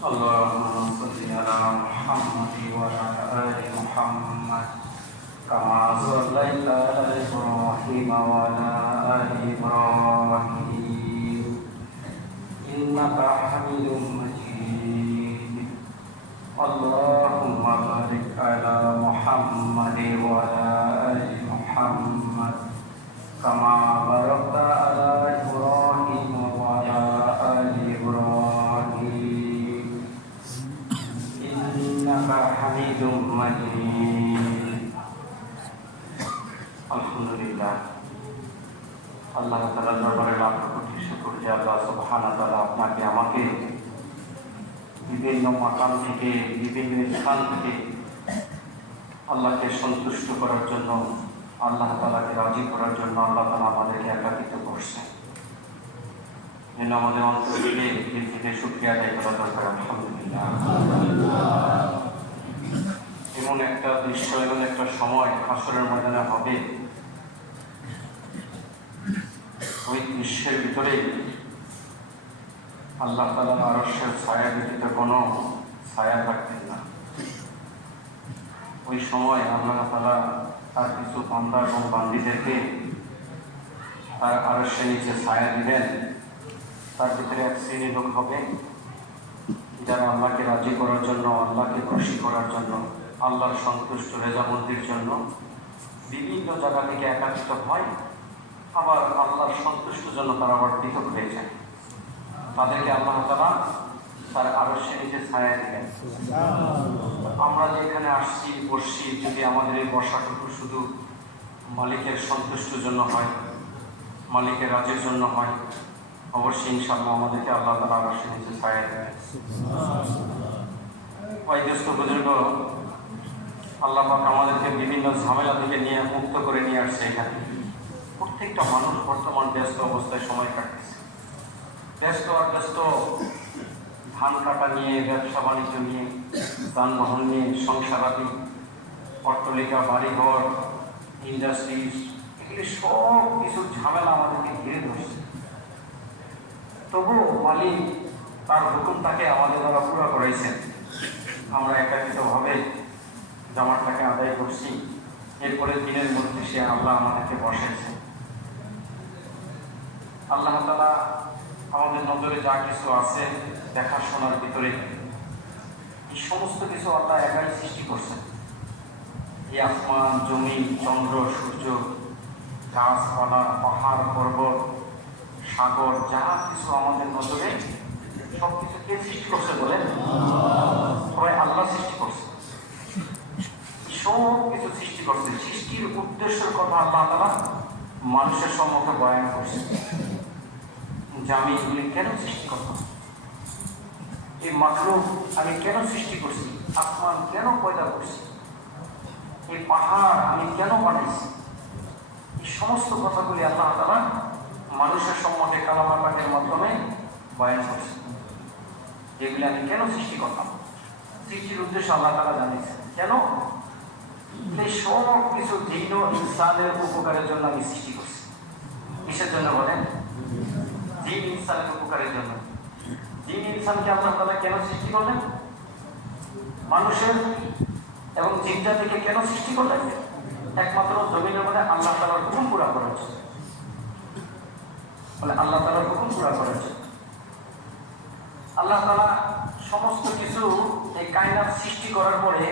اللهم صل على محمد وعلى آل محمد كما صليت على إبراهيم وعلى آل إبراهيم إنك حميد مجيد اللهم بارك على محمد وعلى آل محمد كما باركت على إبراهيم وعلى آل إبراهيم إنك حميد مجيد الحمد لله আল্লাহ তাআলার দরবারে লাখ কোটি শুকর যে আল্লাহ সুবহানাহু ওয়া তাআলা আপনাকে আমাকে বিভিন্ন মাকাম থেকে বিভিন্ন স্থান থেকে আল্লাহকে সন্তুষ্ট করার জন্য আল্লাহ তাআলাকে রাজি করার জন্য আল্লাহ তাআলা আমাদেরকে একাকিত করছেন। যেন আমাদের অন্তর থেকে দিল থেকে শুকরিয়া আদায় করা দরকার। আলহামদুলিল্লাহ। এমন একটা দৃশ্য, এমন একটা সময় হাসরের ময়দানে হবে, ওই দৃশ্যের ভিতরে আল্লাহ তাআলার আরশের ছায়া ব্যতীত কোনো ছায়া থাকবেন না। ওই সময় আল্লাহ তাআলা তার কিছু বান্দা এবং বান্দীদেরকে তার আরশের নিচে ছায়া দিবেন। তার ভিতরে এক শ্রেণীর লোক হবে যারা আল্লাহকে রাজি করার জন্য, আল্লাহকে খুশি করার জন্য, আল্লাহর সন্তুষ্ট রেজামন্দির জন্য বিভিন্ন জায়গা থেকে একাত্রিত হয়, আবার আল্লাহর সন্তুষ্টের জন্য তারা আবার পৃথক হয়ে যায়। তাদেরকে আল্লাহ তাআলা তার আরশের নিচে ছায়া দিবেন। আমরা যেখানে আসছি বসছি, যদি আমাদের এই বসাটুকু শুধু মালিকের সন্তুষ্টের জন্য হয়, মালিকের রাজের জন্য হয়, অবশ্যই ইনশাআল্লাহ আমাদেরকে আল্লাহ তাআলা আরশের নিচে ছায়া দেবেন। বয়োজ্যেষ্ঠ বুজুর্গ, আল্লাহ পাক আমাদেরকে বিভিন্ন ঝামেলা থেকে নিয়ে মুক্ত করে নিয়ে আসছে। এখানে প্রত্যেকটা মানুষ বর্তমান ব্যস্ত অবস্থায় সময় কাটতেছে। ব্যস্ত আর ব্যস্ত, ধান কাটা নিয়ে, ব্যবসা বাণিজ্য নিয়ে, যানবাহন নিয়ে, সংসারাদি, অট্টালিকা, বাড়িঘর, ইন্ডাস্ট্রিজ, এগুলি সব কিছুর ঝামেলা আমাদেরকে ঘিরে ধরছে। তবুও মালিক তার হুকুমটাকে আমাদের দ্বারা পুরো করাইছেন। আমরা একাকিতভাবে জামাতটাকে আদায় করছি। এরপরে দিনের মধ্যে সে আল্লাহ আমাদেরকে বসাইছে। আল্লাহ তাআলা আমাদের নজরে যা কিছু আছে দেখাশোনার ভিতরে, এই সমস্ত কিছু আল্লাহ একাই সৃষ্টি করছেন। এই আসমান, জমিন, চন্দ্র, সূর্য, গাছপালা, পাহাড়, পর্বত, সাগর, যা কিছু আমাদের নজরে, সব কিছু কে সৃষ্টি করছে বলেন? সবাই আল্লাহ সৃষ্টি করছে। সব কিছু সৃষ্টি করছে। সৃষ্টির উদ্দেশ্যের কথা আল্লাহ তাআলা মানুষের সম্মুখে বয়ান করছে যে আমি এগুলি কেন সৃষ্টি করলাম, এই মাখলুক আমি কেন সৃষ্টি করছি, আসমান কেন পয়দা করছি, এই পাহাড় আমি কেন বানাইছি। এই সমস্ত কথাগুলি আল্লাহ তাআলা মানুষের সম্মুখে কালামা পাঠের মাধ্যমে বয়ান করছে। যেগুলি আমি কেন সৃষ্টি করলাম, সৃষ্টির উদ্দেশ্য আল্লাহ তাআলা জানিয়েছেন। কেন? এই সব কিছু জিন ও ইনসানের উপকারের জন্য আমি সৃষ্টি করছি। কিসের জন্য বলেন? জিন ইনসানের উপকারের জন্য। জিন ইনসানকে আল্লাহ তাআলা কেন সৃষ্টি করলেন? মানুষের এবং জিন জাতিকে কেন সৃষ্টি করলেন? একমাত্র জমিনের মধ্যে আল্লাহ তাআলার হুকুম পুরা করার জন্য। বলে আল্লাহ তাআলার হুকুম পুরা করার জন্য। আল্লাহ তাআলা সমস্ত কিছু এই কায়নাত সৃষ্টি করার পরে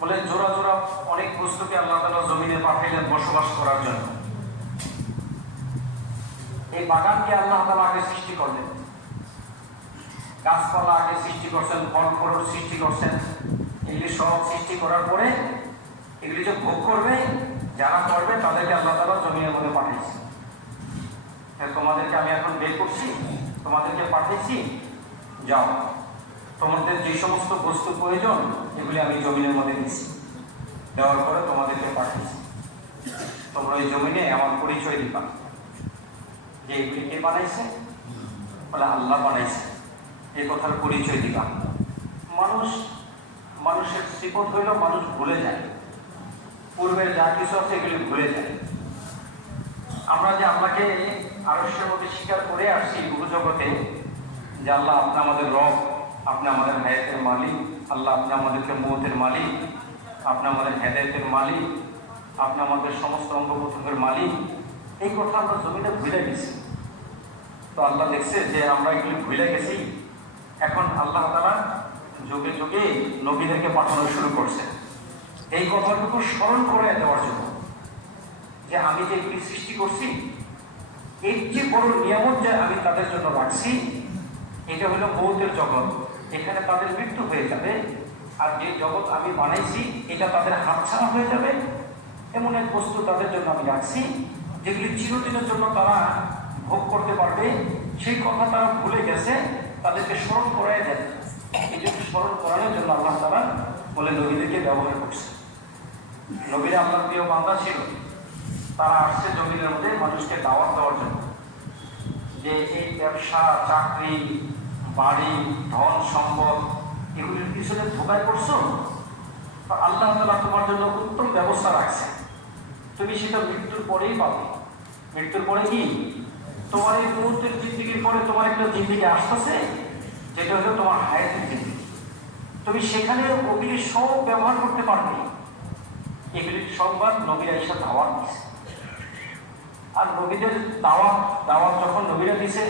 বলে জোড়া জোড়া অনেক বস্তুকে আল্লাহ তাআলা জমিনে পাঠাইলেন বসবাস করার জন্য। এই বাগানকে আল্লাহ তাআলা আগে সৃষ্টি করলেন, গাছপালা আগে সৃষ্টি করছেন, ফল ফলন সৃষ্টি করছেন। এগুলি সব সৃষ্টি করার পরে এগুলি যে ভোগ করবে, যারা করবে তাদেরকে আল্লাহ তাআলা জমিনের মধ্যে পাঠিয়েছে। তোমাদেরকে আমি এখন বের করছি, তোমাদেরকে পাঠিয়েছি, যাও তোমাদের যে সমস্ত বস্তু প্রয়োজন এগুলি আমি জমিনের মধ্যে দিচ্ছি। দেওয়ার পরে তোমাদেরকে পাঠিয়েছি, তোমরা ওই জমিনে আমার পরিচয় দিবা যে এগুলি কে বানাইছে, বলে আল্লাহ বানাইছে, এই কথার পরিচয় দিবা। মানুষের সিফত হইল মানুষ ভুলে যায়, পূর্বের যা কিছু আছে এগুলি ভুলে যায়। আমরা যে আল্লাহকে আরশের মধ্যে স্বীকার করে আসছি গুরু জগতে যে আল্লাহ আপনি আমাদের রব, আপনি আমাদের হায়াতের মালিক, আল্লাহ আপনি আমাদেরকে মৌতের মালিক, আপনি আমাদের হেদায়েতের মালিক, আপনি আমাদের সমস্ত অঙ্গ প্রত্যঙ্গের মালিক। এই কথা আমরা জমিনে ভুলে গেছি। তো আল্লাহ দেখছে যে আমরা এগুলি ভুলে গেছি, এখন আল্লাহ তাআলা যুগে যুগে নবীদেরকে পাঠানো শুরু করছে এই কথাটুকু স্মরণ করে দেওয়ার জন্য, যে আমি যে এগুলি সৃষ্টি করছি, এর যে বড় নিয়ামত যে আমি তাদের জন্য রাখছি, এটা হলো মৌতের জগৎ। এখানে তাদের মৃত্যু হয়ে যাবে, আর যে জগৎ আমি বানাইছি এটা তাদের হাতছাড়া হয়ে যাবে। এমন এক বস্তু তাদের জন্য আমি রাখছি যেগুলি চিরদিনের জন্য তারা ভোগ করতে পারবে। সেই কথা তারা ভুলে গেছে, তাদেরকে স্মরণ করাই দেয়। এই জন্য স্মরণ করানোর জন্য আল্লাহ তাআলা বলে নবীদেরকে ব্যবহার করছে। নবীরা আল্লাহর প্রিয় বান্দা ছিল, তারা আসছে জমিনের মধ্যে মানুষকে দাওয়াত দেওয়ার জন্য, যে এই ব্যবসা, চাকরি, বাড়ি, ধন সম্পদ এগুলির পিছনে ধোকায় পড়ছো, আল্লাহ তাআলা তোমার জন্য উত্তম ব্যবস্থা রাখছে। তুমি সেটা মৃত্যুর পরেই পাবে। মৃত্যুর পরে কি তোমার এই মুহূর্তের জিন্দিগির পরে তোমার একটা জিন্দিগি আসতেছে, যেটা হলো তোমার হায়াতের জিন্দিগি। তুমি সেখানে ওগুলি সব ব্যবহার করতে পারবে। এগুলির সংবাদ নবীরা এসে দাওয়াত দিছে। আর নবীদের দাওয়াত যখন নবীরা দিছে,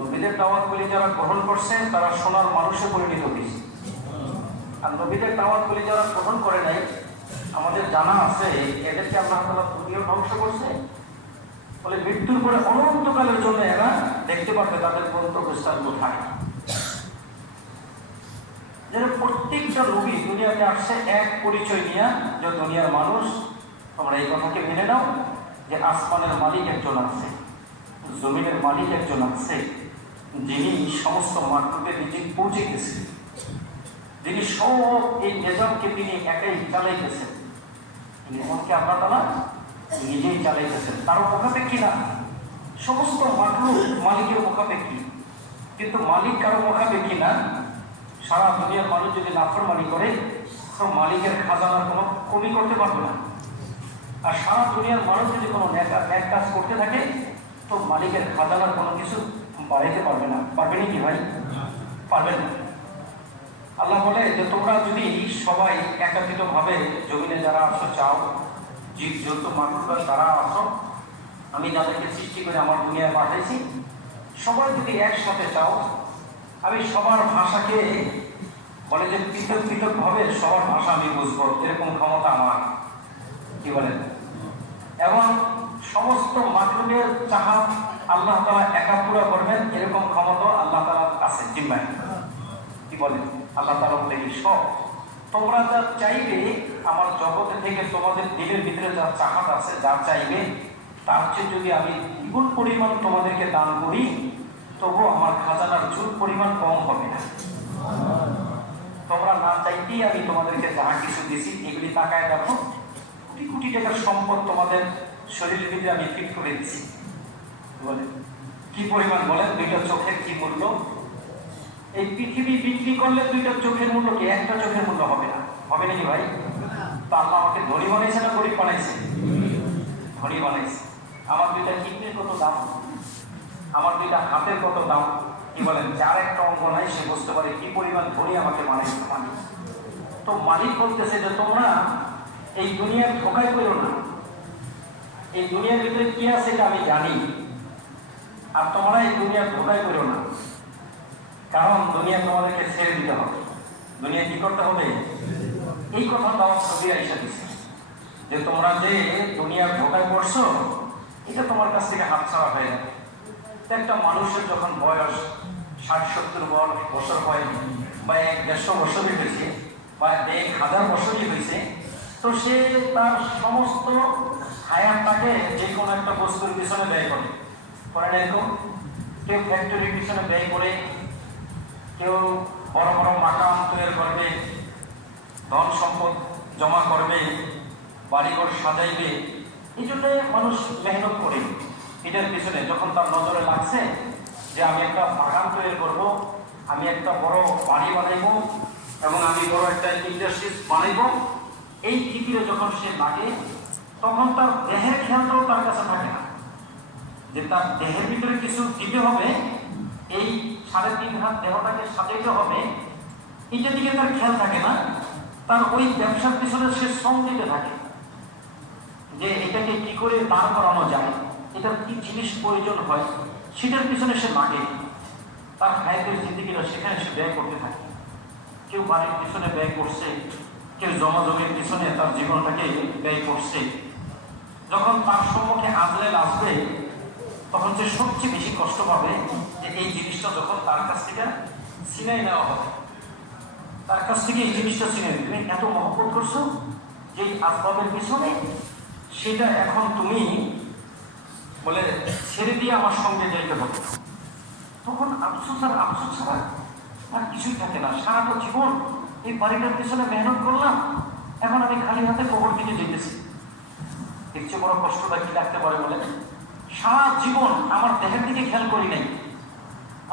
নবীদের দাওয়াতগুলি যারা গ্রহণ করছে তারা সোনার মানুষে পরিণত হয়েছে। আর নবীদের দাওয়াতগুলি যারা গ্রহণ করে নাই, আমাদের জানা আছে এদেরকে আল্লাহ তাআলা দুনিয়াও ধ্বংস করছে। বলে মৃত্যুর পরে অনন্তকালের জন্য এরা দেখতে পারবে তাদের গন্তব্যস্থান কোথায়। যেন প্রত্যেকটা নবী দুনিয়াতে আসছে এক পরিচয় নিয়ে, যে দুনিয়ার মানুষ তোমরা এই কথাকে মেনে নাও যে আসমানের মালিক একজন আছে, জমিনের মালিক একজন আছে, যিনি সমস্ত মানবকে নিজে পৌঁছে গেছেন, যিনি সব এই নিজামকে তিনি একাই চালাইতেছেন। নিজামকে আল্লাহ তাআলা নিজেই চালাইতেছেন, তার মুখাপেক্ষী না। সমস্ত মাখলুক মালিকের মুখাপেক্ষী, কিন্তু মালিক কারো মুখাপেক্ষী না। সারা দুনিয়ার মানুষ যদি নাফরমানি করে তো মালিকের খাজানার কোনো কমি করতে পারবে না। আর সারা দুনিয়ার মানুষ যদি কোনো ন্যাক কাজ করতে থাকে তো মালিকের খাজানার কোনো কিছু বাড়াইতে পারবে না। পারবে নাকি ভাই? পারবে না। আল্লাহ বলে যে তোমরা যদি সবাই একাত্রিতভাবে জমিনে যারা আসো চাও, জীব জন্তু মাখলুকাত যারা আসো, আমি যাদেরকে সৃষ্টি করে আমার দুনিয়ায় পাঠাইছি, সবাই যদি একসাথে চাও, আমি সবার ভাষাকে বলে যে পৃথক পৃথকভাবে সবার ভাষা আমি বুঝবো, এরকম ক্ষমতা আমার। কি বলেন? এবং সমস্ত মাখলুকের চাহাত আল্লাহ তাআলা একা পুরা করবেন, এরকম ক্ষমতা আল্লাহ তাআলার আছে জিম্মায়। কি বলেন? আল্লাহ তাআলা বলে সব তোমরা যা চাইবে আমার জগতে থেকে, তোমাদের দিলের ভিতরে যা চাহাত আছে, যা চাইবে তার চেয়ে যদি আমি দ্বিগুণ পরিমাণ তোমাদেরকে দান করি, তবুও আমার খাজানার চুল পরিমাণ কম হবে না। তোমরা না চাইতেই আমি তোমাদেরকে যাহা কিছু দিছি, এগুলি তাকায় দেখো, কোটি কোটি টাকার সম্পদ তোমাদের শরীরের ভিতরে আমি ফিট করে দিচ্ছি। বলে কি পরিমাণ বলেন? দুইটা চোখের কি মূল্য? এই পৃথিবী বিক্রি করলে দুইটা চোখের মূল্য কি? একটা চোখের মূল্য হবে না। হবে নাকি ভাই? তা আল্লাহ আমাকে ধনী বানাইছে না গরিব বানাইছে? ধনী বানাইছে। আমার দুইটা কিডনির কত দাম, আমার দুইটা হাতের কত দাম। কি বলেন? যার একটা অঙ্গ নাই সে বুঝতে পারে কি পরিমাণ ধনী আমাকে বানাইছে মালিক। তো মালিক বলতেছে যে তোমরা এই দুনিয়ার ধোকায় করো না, এই দুনিয়ার ভিতরে কি আছে এটা আমি জানি, আর তোমরা এই দুনিয়ার ধোকায় করো না। কারণ দুনিয়া তোমাদেরকে ছেড়ে দিতে হবে। দুনিয়া কি করতে হবে? এই কথা দাওয়াত নবী আয়েশা দিচ্ছে, যে তোমরা যে দুনিয়ার ধোকায় পড়ছো, এটা তোমার কাছ থেকে হাতছাড়া হয়ে যাবে। একটা মানুষের যখন বয়স ৬০-৭০ বছর হয়, বা ১৫০ বছরই হয়েছে, বা ১,০০০ বছরই হয়েছে, তো সে তার সমস্ত হায়াতটাকে যে কোনো একটা বস্তুর পিছনে ব্যয় করে। করে না এরকম? কেউ ফ্যাক্টরির পিছনে ব্যয় করে, কেউ বড় বড় মাকাম তৈরি করবে, ধন সম্পদ জমা করবে, বাড়িঘর সাজাইবে। এই জন্য মানুষ মেহনত করে এটার পিছনে। যখন তার নজরে লাগছে যে আমি একটা বাগান তৈরি করব, আমি একটা বড় বাড়ি বানাইব, এবং আমি বড় একটা ইন্ডাস্ট্রিজ বানাইব, এই ফিকিরে যখন সে লাগে, তখন তার দেহের খেয়ালটাও তার কাছে থাকে না, যে তার দেহের ভিতরে কিছু দিতে হবে। এই 3.5 হাত দেহটাকে সাজাইতে হবে, এটা দিকে তার খেয়াল থাকে না। তার ওই ব্যবসার পিছনে সে শ্রম দিতে থাকে যে এটাকে কি করে দাঁড় করানো যায়, এটার কি জিনিস প্রয়োজন হয়, সেটার পিছনে সে লাগে। তার হায়াতের জিন্দিগিটা সেখানে সে ব্যয় করতে থাকে। কেউ বাড়ির পিছনে ব্যয় করছে, কেউ জমাজমের পিছনে তার জীবনটাকে ব্যয় করছে। যখন তার সম্মুখে আজরাইল আসবে, তখন সে সবচেয়ে বেশি কষ্ট পাবে যে এই জিনিসটা যখন তার কাছ থেকে ছিনাই নেওয়া হবে। তার কাছ থেকে এই জিনিসটা ছিনাই, তুমি এত মহব্বত করছো যে আসবাবের পিছনে, সেটা এখন তুমি বলে ছেড়ে দিয়ে আমার সঙ্গে যাইতে হবে। তখন আফসোস আর আফসোস ছাড়া আর কিছুই থাকে না। সারাটা জীবন এই বাড়িটার পিছনে মেহনত করলাম, এখন আমি খালি হাতে কবর দিকে যেতেছি। এর চেয়ে বড় কষ্টটা কি লাগতে পারে বলে? সারা জীবন আমার দেহের দিকে খেয়াল করি নাই,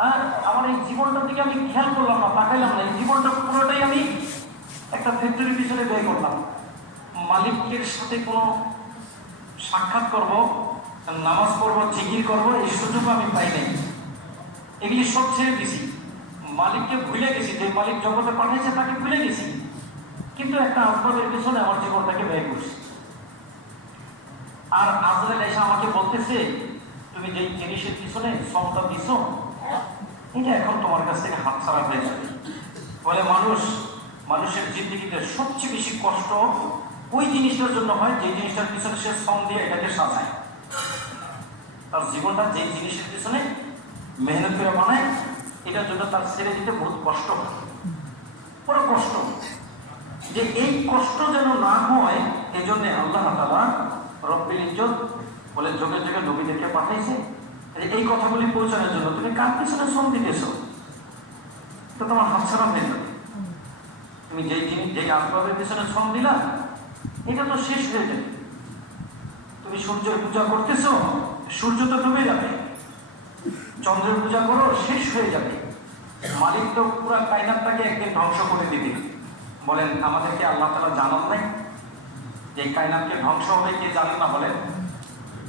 আর আমার এই জীবনটার দিকে আমি খেয়াল করলাম না, তাকাইলাম না। এই জীবনটা পুরোটাই আমি একটা ফ্যাক্টরির পিছনে ব্যয় করলাম। মালিকের সাথে কোনো সাক্ষাৎ করব, নামাজ পড়বো, জিকির করবো, এই সুযোগ আমি পাই নাই। এগুলি সব ছেড়ে দিছি, মালিককে ভুলে গেছি। যে মালিক জগতে পাঠিয়েছে তাকে ভুলে গেছি, কিন্তু একটা আসবাবের পিছনে আমার জীবনটাকে ব্যয় করছি। আর আজরাইল এসে আমাকে বলতেছে, তুমি যেই জিনিসের পিছনে শ্রমটা দিছ, এটা এখন তোমার কাছ থেকে হাত ছাড়া হয়ে যাবে। বলে মানুষের জিন্দিগিতে সবচেয়ে বেশি কষ্ট ওই জিনিসটার জন্য হয় যে জিনিসটার পিছনে সে শ্রম দিয়ে এটাকে সাজায়। তার জীবনটা যে জিনিসের পিছনে মেহনত করে বানায়, এটার জন্য তার ছেড়ে দিতে বহুত কষ্ট হয়, বড় কষ্ট। যে এই কষ্ট যেন না হয়, এই জন্য আল্লাহ তাআলা রব্বুল ইজ্জত বলে যোগে যোগে নবীদেরকে পাঠাইছে এই কথাগুলি পৌঁছানোর জন্য। তুমি কার পিছনে শ্রম দিতেছ, তো তোমার হাত ছাড়া হয়ে যাবে। তুমি যেই জিনিস, যেই আসবাবের পিছনে শ্রম দিলা, এটা তো শেষ হয়ে যাবে। তুমি সূর্যের পূজা করতেছ, সূর্য তো ডুবে যাবে। চন্দ্রের পূজা করো, শেষ হয়ে যাবে। মালিক তো পুরো কায়নাতটাকে একদিন ধ্বংস করে দিবে। বলেন, আমাদেরকে আল্লাহ তাআলা জানান নাই যে কায়নাতকে ধ্বংস হবে? কে জানেন না? বলেন,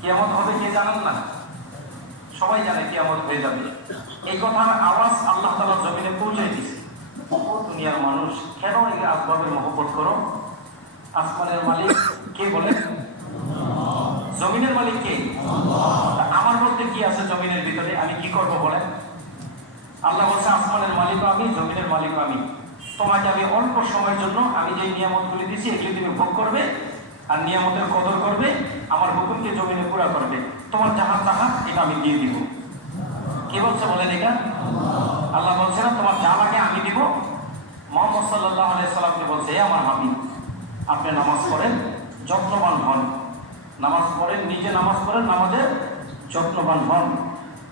কিয়ামত হবে কে জানেন না? সবাই জানে কিয়ামত হয়ে যাবে। এই কথার আওয়াজ আল্লাহ তাআলা জমিনে পৌঁছে দিয়েছে। ও দুনিয়ার মানুষ, কেন এই আসবাবের মহব্বত করো? আসমানের মালিক কে বলেন? জমিনের মালিক কে? আমার বলতে কি আছে জমিনের ভিতরে? আমি কি করবো বলেন? আল্লাহ বলছে, আসমানের মালিক আমি, জমিনের মালিক আমি। তোমাকে আমি অল্প সময়ের জন্য আমি যে নিয়ামতগুলি দিচ্ছি, এগুলি তুমি ভোগ করবে আর নিয়ামতের কদর করবে, আমার হুকুমকে জমিনে পুরা করবে। তোমার যাহা তাহা এটা আমি দিয়ে দিব। কে বলছে বলেন এটা? আল্লাহ বলছে না তোমার যা লাগে আমি দিব। মুহাম্মদ সাল্লাল্লাহু আলাইহি সাল্লামকে বলছে, আমার হাবিব, আপনি নামাজ পড়েন, যত্নবান হন। নামাজ পড়েন, নিজে নামাজ পড়েন, নামাজের যত্নবান হন।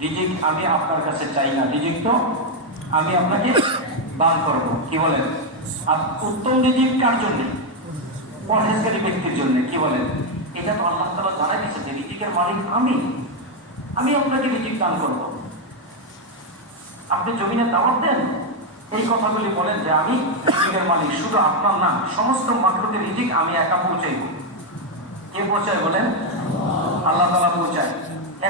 রিজিক আমি আপনার কাছে চাই না, রিজিক তো আমি আপনাকে দান করব। কি বলেন? আর উত্তম রিজিক কার জন্য? পরহেজগারী ব্যক্তির জন্য। কি বলেন? এটা তো আল্লাহ তাআলা জানাই দিয়েছে যে রিজিকের মালিক আমি আপনাকে রিজিক দান করব। আপনি জমিনে দাওয়াত দেন, এই কথাগুলি বলেন যে আমি রিজিকের মালিক, শুধু আপনার না, সমস্ত মাখলুকের রিজিক আমি একা পৌঁছাইব। কে পৌঁছায় বলেন? আল্লাহ তাআলা পৌঁছায়।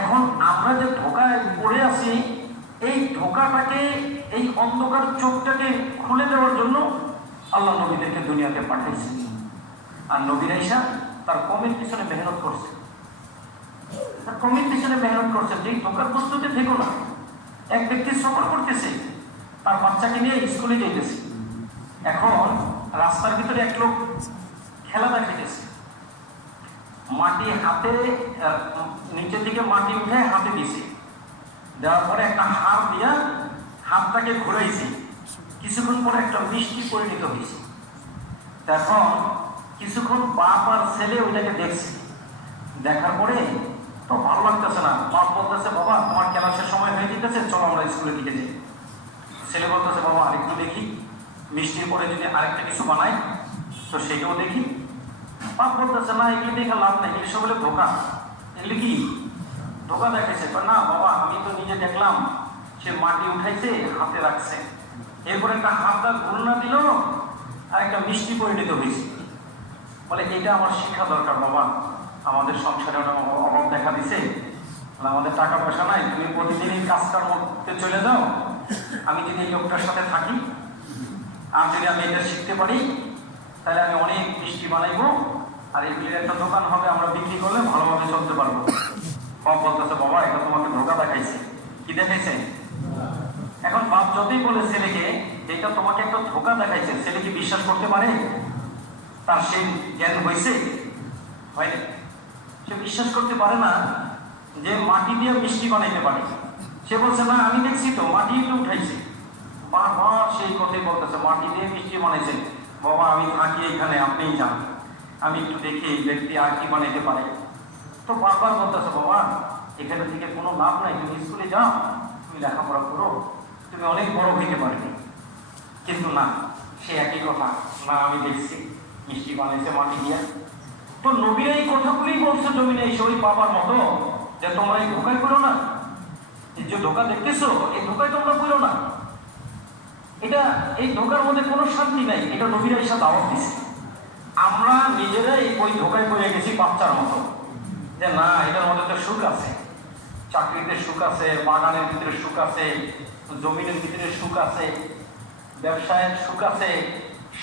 এখন আমরা যে ধোকায় পড়ে আছি, এই ধোকাটাকে, এই অন্ধকার চোখটাকে খুলে দেওয়ার জন্য আল্লাহ নবীদেরকে দুনিয়াতে পাঠিয়েছে। আর নবীরা ঈসা তার কমের পিছনে মেহনত করছে, তার কমের পিছনে মেহনত করছে যে ধোকার বস্তুতে থেকো না। এক ব্যক্তি সফর করতেছে, তার বাচ্চাকে নিয়ে স্কুলে যেতেছে। এখন রাস্তার ভিতরে এক লোক খেলা দেখাইতেছে, মাটি হাতে, নিচের দিকে মাটি উঠে হাতে দিছে, দেওয়ার পরে একটা হাড় দিয়া হাতটাকে ঘুরাইছে। কিছুক্ষণ পরে একটা মিষ্টি পরিণত হয়েছে। এখন কিছুক্ষণ বাপ আর ছেলে ওইটাকে দেখছে, দেখার পরে তো ভালো লাগতেছে না। বাপ বলতেছে, বাবা তোমার ক্লাসের সময় হয়ে যেতেছে, চলো আমরা স্কুলের দিকে যাই। ছেলে বলতেছে, বাবা আরেকটু দেখি, মিষ্টির পরে যদি আরেকটা কিছু বানাই তো সেটাও দেখি। বাপ বলতেছে, না এগুলি দেখে লাভ নেই, এগুলি সব বলে ধোকা। এগুলি কি ধোকা দেখেছে? না বাবা, আমি তো নিজে দেখলাম, সে মাটি উঠাইছে, হাতে রাখছে, এরপরে একটা হাতটা ঘূর্ণা দিল আর একটা মিষ্টি পরিণত হয়েছে। বলে এটা আমার শিক্ষা দরকার বাবা, আমাদের সংসারে অভাব দেখা দিছে, আর আমাদের টাকা পয়সা নাই, তুমি প্রতিদিনই কাজ করতে চলে যাও, আমি যদি এই লোকটার সাথে থাকি আর যদি আমি এটা শিখতে পারি তাহলে আমি অনেক মিষ্টি বানাইবো, আর এগুলির একটা দোকান হবে, আমরা বিক্রি করলে ভালোভাবে চলতে পারবো। বাপ বলতেছে বাবা এটা তোমাকে ধোকা দেখাইছে। কি দেখাইছে? এখন বাপ যতই বলে ছেলেকে এটা তোমাকে একটা ধোকা দেখাইছে, ছেলে কি বিশ্বাস করতে পারে? তার সেই জ্ঞান হয়েছে? হয়নি। সে বিশ্বাস করতে পারে না যে মাটি দিয়ে মিষ্টি বানাইতে পারে। সে বলছে না আমি দেখছি তো মাটি একটু উঠাইছে। বারবার সেই কথাই বলতেছে মাটি দিয়ে মিষ্টি বানাইছে। বাবা আমি থাকি এখানে, আপনিই যান, আমি একটু দেখি এই ব্যক্তি আর কি বানাইতে পারে। তো বারবার বলতেছে বাবা এখানে থেকে কোনো লাভ নাই, তুমি স্কুলে যাও, তুমি লেখাপড়া করো, তুমি অনেক বড় হইতে পারবে। কিন্তু না, সে একই কথা, না আমি দেখছি মিষ্টি বানাইছে মাটি দিয়ে। তো নবীরা এই কথাগুলি বলছে জমিনে এসে ওই বাবার মতো যে তোমরা এই ধোকায় করো না, এই যে ধোকা দেখতেছো এই ধোকায় তোমরা করো না, এটা এই ধোকার মধ্যে কোনো শান্তি নাই। এটা নবীরা এসে দাওয়াত দিছে। আমরা নিজেরাই ওই ধোকায় পড়ে গেছি বাচ্চার মতো, যে না এটার মধ্যে তো সুখ আছে, চাকরিতে সুখ আছে, বাগানের ভিতরে সুখ আছে, জমিনের ভিতরে সুখ আছে, ব্যবসায়ের সুখ আছে,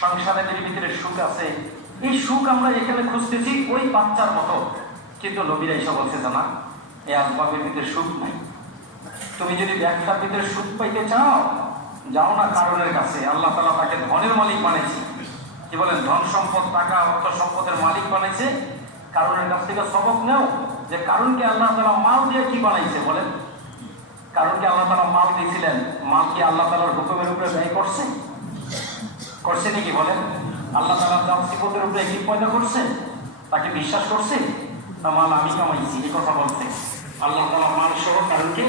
সংসারের ভিতরে সুখ আছে। এই সুখ আমরা এখানে খুঁজতেছি ওই বাচ্চার মতো। কিন্তু নবীরা এসে বলছে না, এই আসবাবের ভিতরে সুখ নাই। তুমি যদি ব্যবসার ভিতরে সুখ পাইতে চাও যাও না কারণের কাছে। আল্লাহ তাআলা তাকে ধনের মালিক বানাইছে। কি বলেন? ধন সম্পদ, টাকা, অর্থ সম্পদের মালিক বানাইছে। কারণের কাছ থেকে সবক নেও যে কারণকে আল্লাহ তাআলা মাল দিয়ে কি বানাইছে বলেন? কারণকে আল্লাহ তাআলা মাল দিয়েছিলেন, মাল কি আল্লাহ তাআলার হুকুমের উপরে ব্যয় করছে? করছে নাকি বলেন? আল্লাহ তাআলা তার সিফতের উপরে কি পয়দা করছে? তাকে বিশ্বাস করছে? না মাল আমি কামাইছি এই কথা বলছে। আল্লাহ তাআলা মাল সহ কারণকে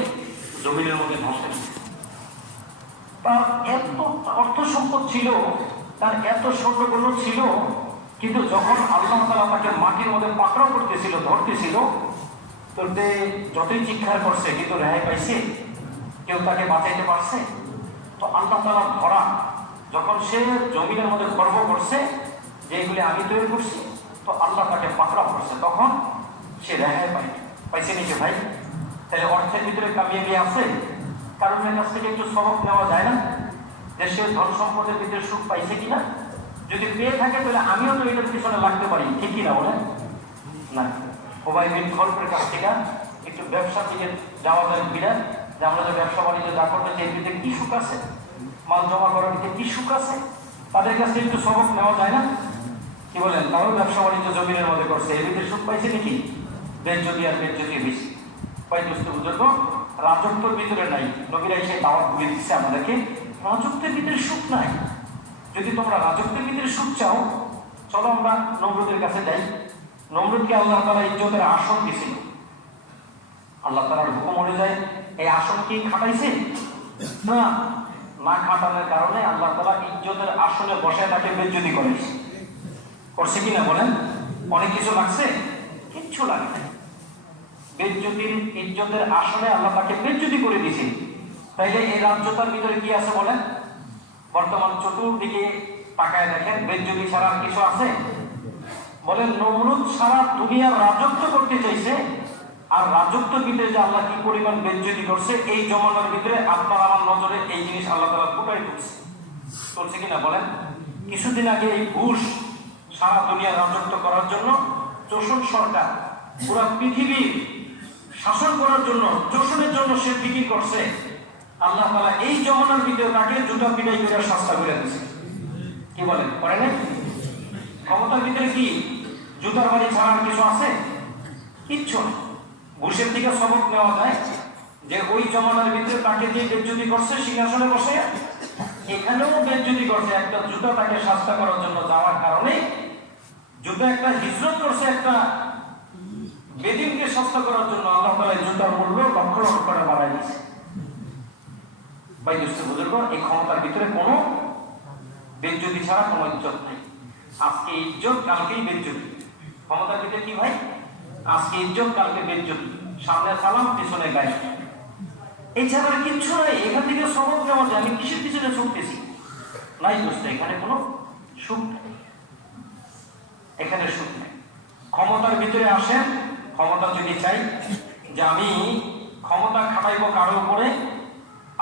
জমিনের মধ্যে ধ্বংস করেছে। তার এত অর্থ সম্পদ ছিল, তার এত স্বর্ণগুলো ছিল, কিন্তু যখন আল্লাহ তাআলা তাকে মাটির মধ্যে পাকড়াও করতেছিল, ধরতেছিল, তো যতই চিৎকার করছে কিন্তু রেহাই পাইছে, কেউ তাকে বাঁচাইতে পারছে? তো আল্লাহ তাআলা ধরা যখন সে জমিনের মধ্যে গর্ব করছে যে এগুলি আমি তৈরি করছি, তো আল্লাহ তাকে পাকড়াও করছে, তখন সে রেহাই পাইছে নাকি ভাই? তাহলে অর্থের ভিতরে কামিয়াবি আছে? কারণের কাছ থেকে একটু সবক নেওয়া যায় না যে সে ধন সম্পদের ভিতরে সুখ পাইছে কিনা? যদি পেয়ে থাকে তাহলে আমিও তো এটার পিছনে লাগতে পারি, ঠিক কিনা বলেন? না, উবাই বিন খলফের কাছ থেকে একটু ব্যবসা থেকে যাওয়া যায় কিনা, যে আমরা যে ব্যবসা বাণিজ্য যা করতে চাই এর ভিতরে কি সুখ আছে, মাল জমা করার ভিতরে কি সুখ আছে, তাদের কাছে একটু সবক নেওয়া যায় না? কি বলেন? তারাও ব্যবসা বাণিজ্য জমিনের মধ্যে করছে, এর ভিতরে সুখ পাইছে নাকি? বেজ্জতি আর বেজ্জতি বেশি পাই। দোস্ত বুঝলো, রাজত্বের ভিতরে নাই। নবীরা এসে দাওয়াত দিয়ে দিচ্ছে আমাদেরকে, রাজত্বের ভিতরে সুখ নাই। যদি তোমরা রাজত্বের ভিতরে সুখ চাও, চলো আমরা নমরুদের কাছে যাই। নমরুদকে আল্লাহ তাআলা ইজ্জতের আসন দিয়েছিল। আল্লাহ তাআলার হুকুম অনুযায়ী এই আসন কি খাটাইছে? না, না খাটানোর কারণে আল্লাহ তাআলা ইজ্জতের আসনে বসে তাকে বেজ্জতি করেছে। করছে কিনা বলেন? অনেক কিছু লাগছে? কিচ্ছু লাগে না। বেজ্জতির ইজ্জতের আসনে আল্লাহ তাকে বেজ্জতি করে দিয়েছে। তাইলে এই রাজ্যতার ভিতরে কি আছে বলেন? বর্তমান চতুর্দিকে তাকায় দেখেন, বেজ্জতি ছাড়া আর কিছু আছে বলেন? নমরুদ সারা দুনিয়ার রাজত্ব করতে চাইছে, আর রাজত্বের ভিতরে যে আল্লাহ কি পরিমাণ বেজ্জতি করছে এই জমানার ভিতরে আপনার আমার নজরে এই জিনিস আল্লাহ তাআলা ফুটাই তুলছে। চলছে কিনা বলেন? কিছুদিন আগে এই ঘুষ সারা দুনিয়ার রাজত্ব করার জন্য চোষণ সরকার পুরা পৃথিবীর শাসন করার জন্য, চোষণের জন্য সে ফিকির করছে। আল্লাহ তাআলা এই জমানার ভিতরে তাকে জুতা পিটাই করে শাস্তা করে দিয়েছে। কি বলেন? করে নাই? ক্ষমতার ভিতরে কি জুতার বাড়ি ছাড়া আর কিছু আছে? কিচ্ছু না। ঘুষের থেকে সবক নেওয়া যায় যে ওই জমানার ভিতরে তাকে যে বেজ্জতি করছে সিংহাসনে বসে, এখানেও বেজ্জতি করছে। একটা জুতা তাকে শাস্তা করার জন্য যাওয়ার কারণে, জুতা একটা হিজরত করছে একটা বেদিনকে শাস্তা করার জন্য, আল্লাহ তাআলা জুতার মূল্য লক্ষ লক্ষ করে বাড়াই দিয়েছে। ভাই দোস্ত বুজুর্গ, এই ক্ষমতার ভিতরে কোনো বেজ্জতি ছাড়া কোনো ইজ্জত নেই। আজকে ইজ্জত কালকেই বেজ্জতি। ক্ষমতার ভিতরে কি ভাই? আজকে ইজ্জত কালকে বেজ্জতি, সামনে সালাম পিছনে গায়ে, এছাড়া কিচ্ছু নাই। এখান থেকে সবক নেওয়া যায়। আমি কিসের পিছনে ছুটতেছি? নাই দোস্ত, এখানে কোনো সুখ নেই, এখানে সুখ নেই। ক্ষমতার ভিতরে আসেন, ক্ষমতা যদি চাই যে আমি ক্ষমতা খাটাইব কারো উপরে,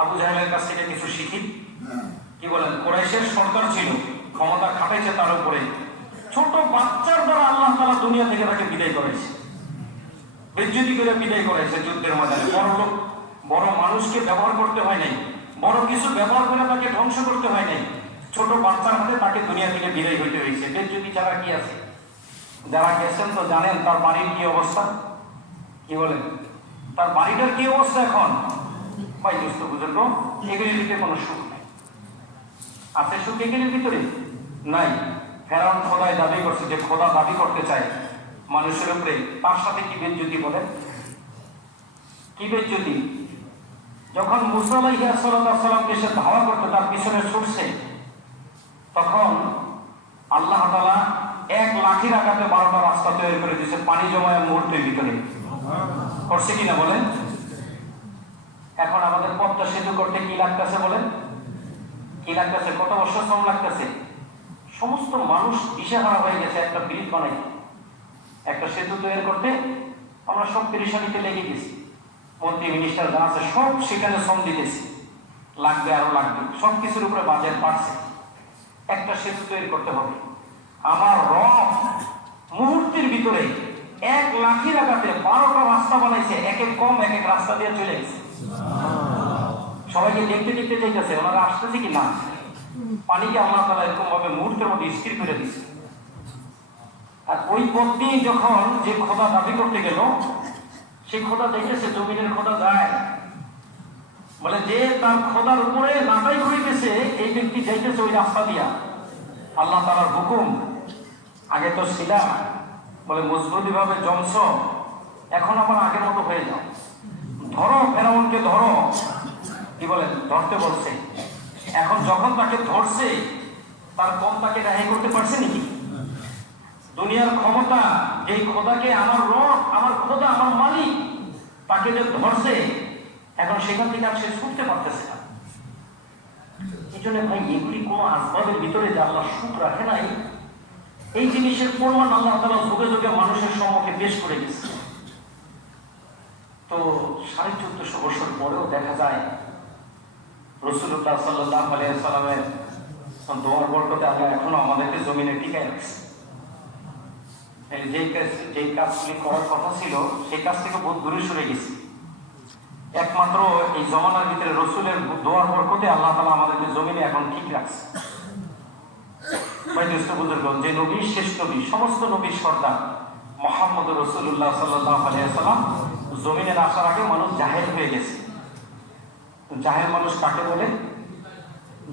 আবু জাহেলের কাছ থেকে কিছু শিখি। কি বলেন, কুরাইশের সরকার ছিল, ক্ষমতা খাটাইছে তার উপরে। ছোট বাচ্চার দ্বারা আল্লাহ তাআলা দুনিয়া থেকে তাকে বিদায় করেছে, বেজ্জতি করে বিদায় করেছে যুদ্ধের ময়দানে। বড় লোক, বড় মানুষকে ব্যবহার করতে হয় নাই, বড় কিছু ব্যবহার করে তাকে ধ্বংস করতে হয় নাই, ছোট বাচ্চার হাতে তাকে দুনিয়া থেকে বিদায় হইতে হয়েছে। বেজ্জতি ছাড়া কি আছে? যারা গেছেন তো জানেন তার বাড়ির কি অবস্থা। কি বলেন, তার বাড়িটার কি অবস্থা এখন? ভাই দুস্থ বুঝলো, এগুলির ভিতরে কোনো সুখ নাই। আছে সুখ এগুলির ভিতরে? নাই। ফেরাউন খোদায় দাবি করছে, যে খোদা দাবি করতে চায় মানুষের উপরে, তার সাথে কি বেজ্জতি বলেন? কি বেজ্জতি? যখন মুসা আলাইহিস সালামকে সে ধাওয়া করতে তার পিছনে ছুটছে, তখন আল্লাহ তাআলা এক লাঠির আঘাতে 12টা রাস্তা তৈরি করে দিয়েছে পানি জমায় মুহূর্তের ভিতরে। করছে কিনা বলেন? এখন আমাদের পদ্মা সেতু করতে কি লাগতেছে বলেন? কি লাগতেছে? কত বছর শ্রম লাগতেছে? সমস্ত মানুষ দিশেহারা হয়ে গেছে একটা ব্রিজ বানাইতে, একটা সেতু তৈরি করতে। আমরা সব পেরেশানিতে লেগে গেছি, মন্ত্রী মিনিস্টার যা আছে সব সেখানে শ্রম দিতেছি, লাগবে আরো লাগবে, সব কিছুর উপরে বাজেট বাড়ছে। একটা সেতু তৈরি করতে হবে। আমার রব মুহূর্তের ভিতরে এক লাঠির আঘাতে 12টা রাস্তা বানাইছে, এক এক কম এক এক রাস্তা দিয়ে চলে গেছে। সবাইকে দেখতে দেখতে যাইতেছে ওনারা আসতেছে কি না। পানিকে আল্লাহ তাআলা এরকম ভাবে মুহূর্তের মধ্যে স্থির করে দিচ্ছে। আর ওই পথ দিয়ে যখন যে খোদা দাবি করতে গেল, সেই খোদা দেখেছে, জমিনের খোদা যায় বলে, যে তার খোদার উপরে লাটাই করিতেছে এই ব্যক্তি যাইতেছে ওই রাস্তা দিয়া। আল্লাহ তাআলার হুকুম, আগে তো ছিলা বলে মজবুতি ভাবে জমছ, এখন আবার আগের মতো হয়ে যাও, ধরো ফেরাউনকে ধরো। কি বলেন, ধরতে বলছে। এখন যখন তাকে ধরছে, তার কম তাকে রেহাই করতে পারছে নাকি? দুনিয়ার ক্ষমতা, এই খোদাকে আমার রব, আমার খোদা, আমার মালিক, তাকে যে ধরছে, এখন সেখান থেকে আর সে ছুটতে পারতেছে না। এই জন্য ভাই, এগুলি কোন আসবাবের ভিতরে যে আল্লাহ সুখ রাখে নাই, এই জিনিসের প্রমাণ আল্লাহ তাআলা যুগে যুগে মানুষের সম্মুখে পেশ করে গেছে। তো 1450 বছর পরেও দেখা যায় রাসূলুল্লাহ সাল্লাল্লাহু আলাইহি ওয়াসাল্লামের দোয়ার বরকতে আল্লাহ এখনো আমাদেরকে জমিনে টিকায় রাখছে। যেই কাজগুলি করার কথা ছিল, সেই কাজ থেকে বহুত দূরে সরে গেছে। একমাত্র এই জমানার ভিতরে রসুলের দোয়ার বরকতে আল্লাহ তাআলা আমাদেরকে জমিনে এখন ঠিক রাখছে। যে নবী শেষ নবী, সমস্ত নবীর সর্দার মুহাম্মদ রাসূলুল্লাহ সাল্লাল্লাহু আলাইহি ওয়াসাল্লাম জমিনের আসার আগে মানুষ জাহেল হয়ে গেছে। জাহেল মানুষ কাকে বলে?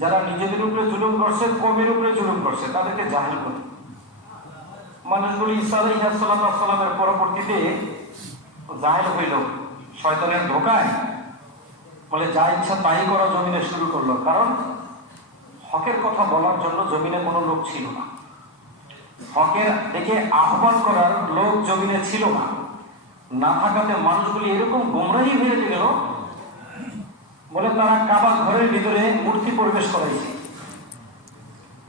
যারা নিজেদের উপরে জুলুম করছে, কমের উপরে জুলুম করছে, তাদেরকে জাহেল বলে। মানুষগুলি ঈসা আলাইহিস সালামের পরবর্তীতে জাহেল হইল শয়তানের ধোকায়, বলে যা ইচ্ছা তাই করা জমিনে শুরু করলো। কারণ হকের কথা বলার জন্য জমিনে কোনো লোক ছিল না, হকের দিকে আহ্বান করার লোক জমিনে ছিল না। না থাকাতে মানুষগুলি এরকম গোমরাহি হয়ে গেল, বলে তারা কাবা ঘরের ভিতরে মূর্তি প্রবেশ করাইছে।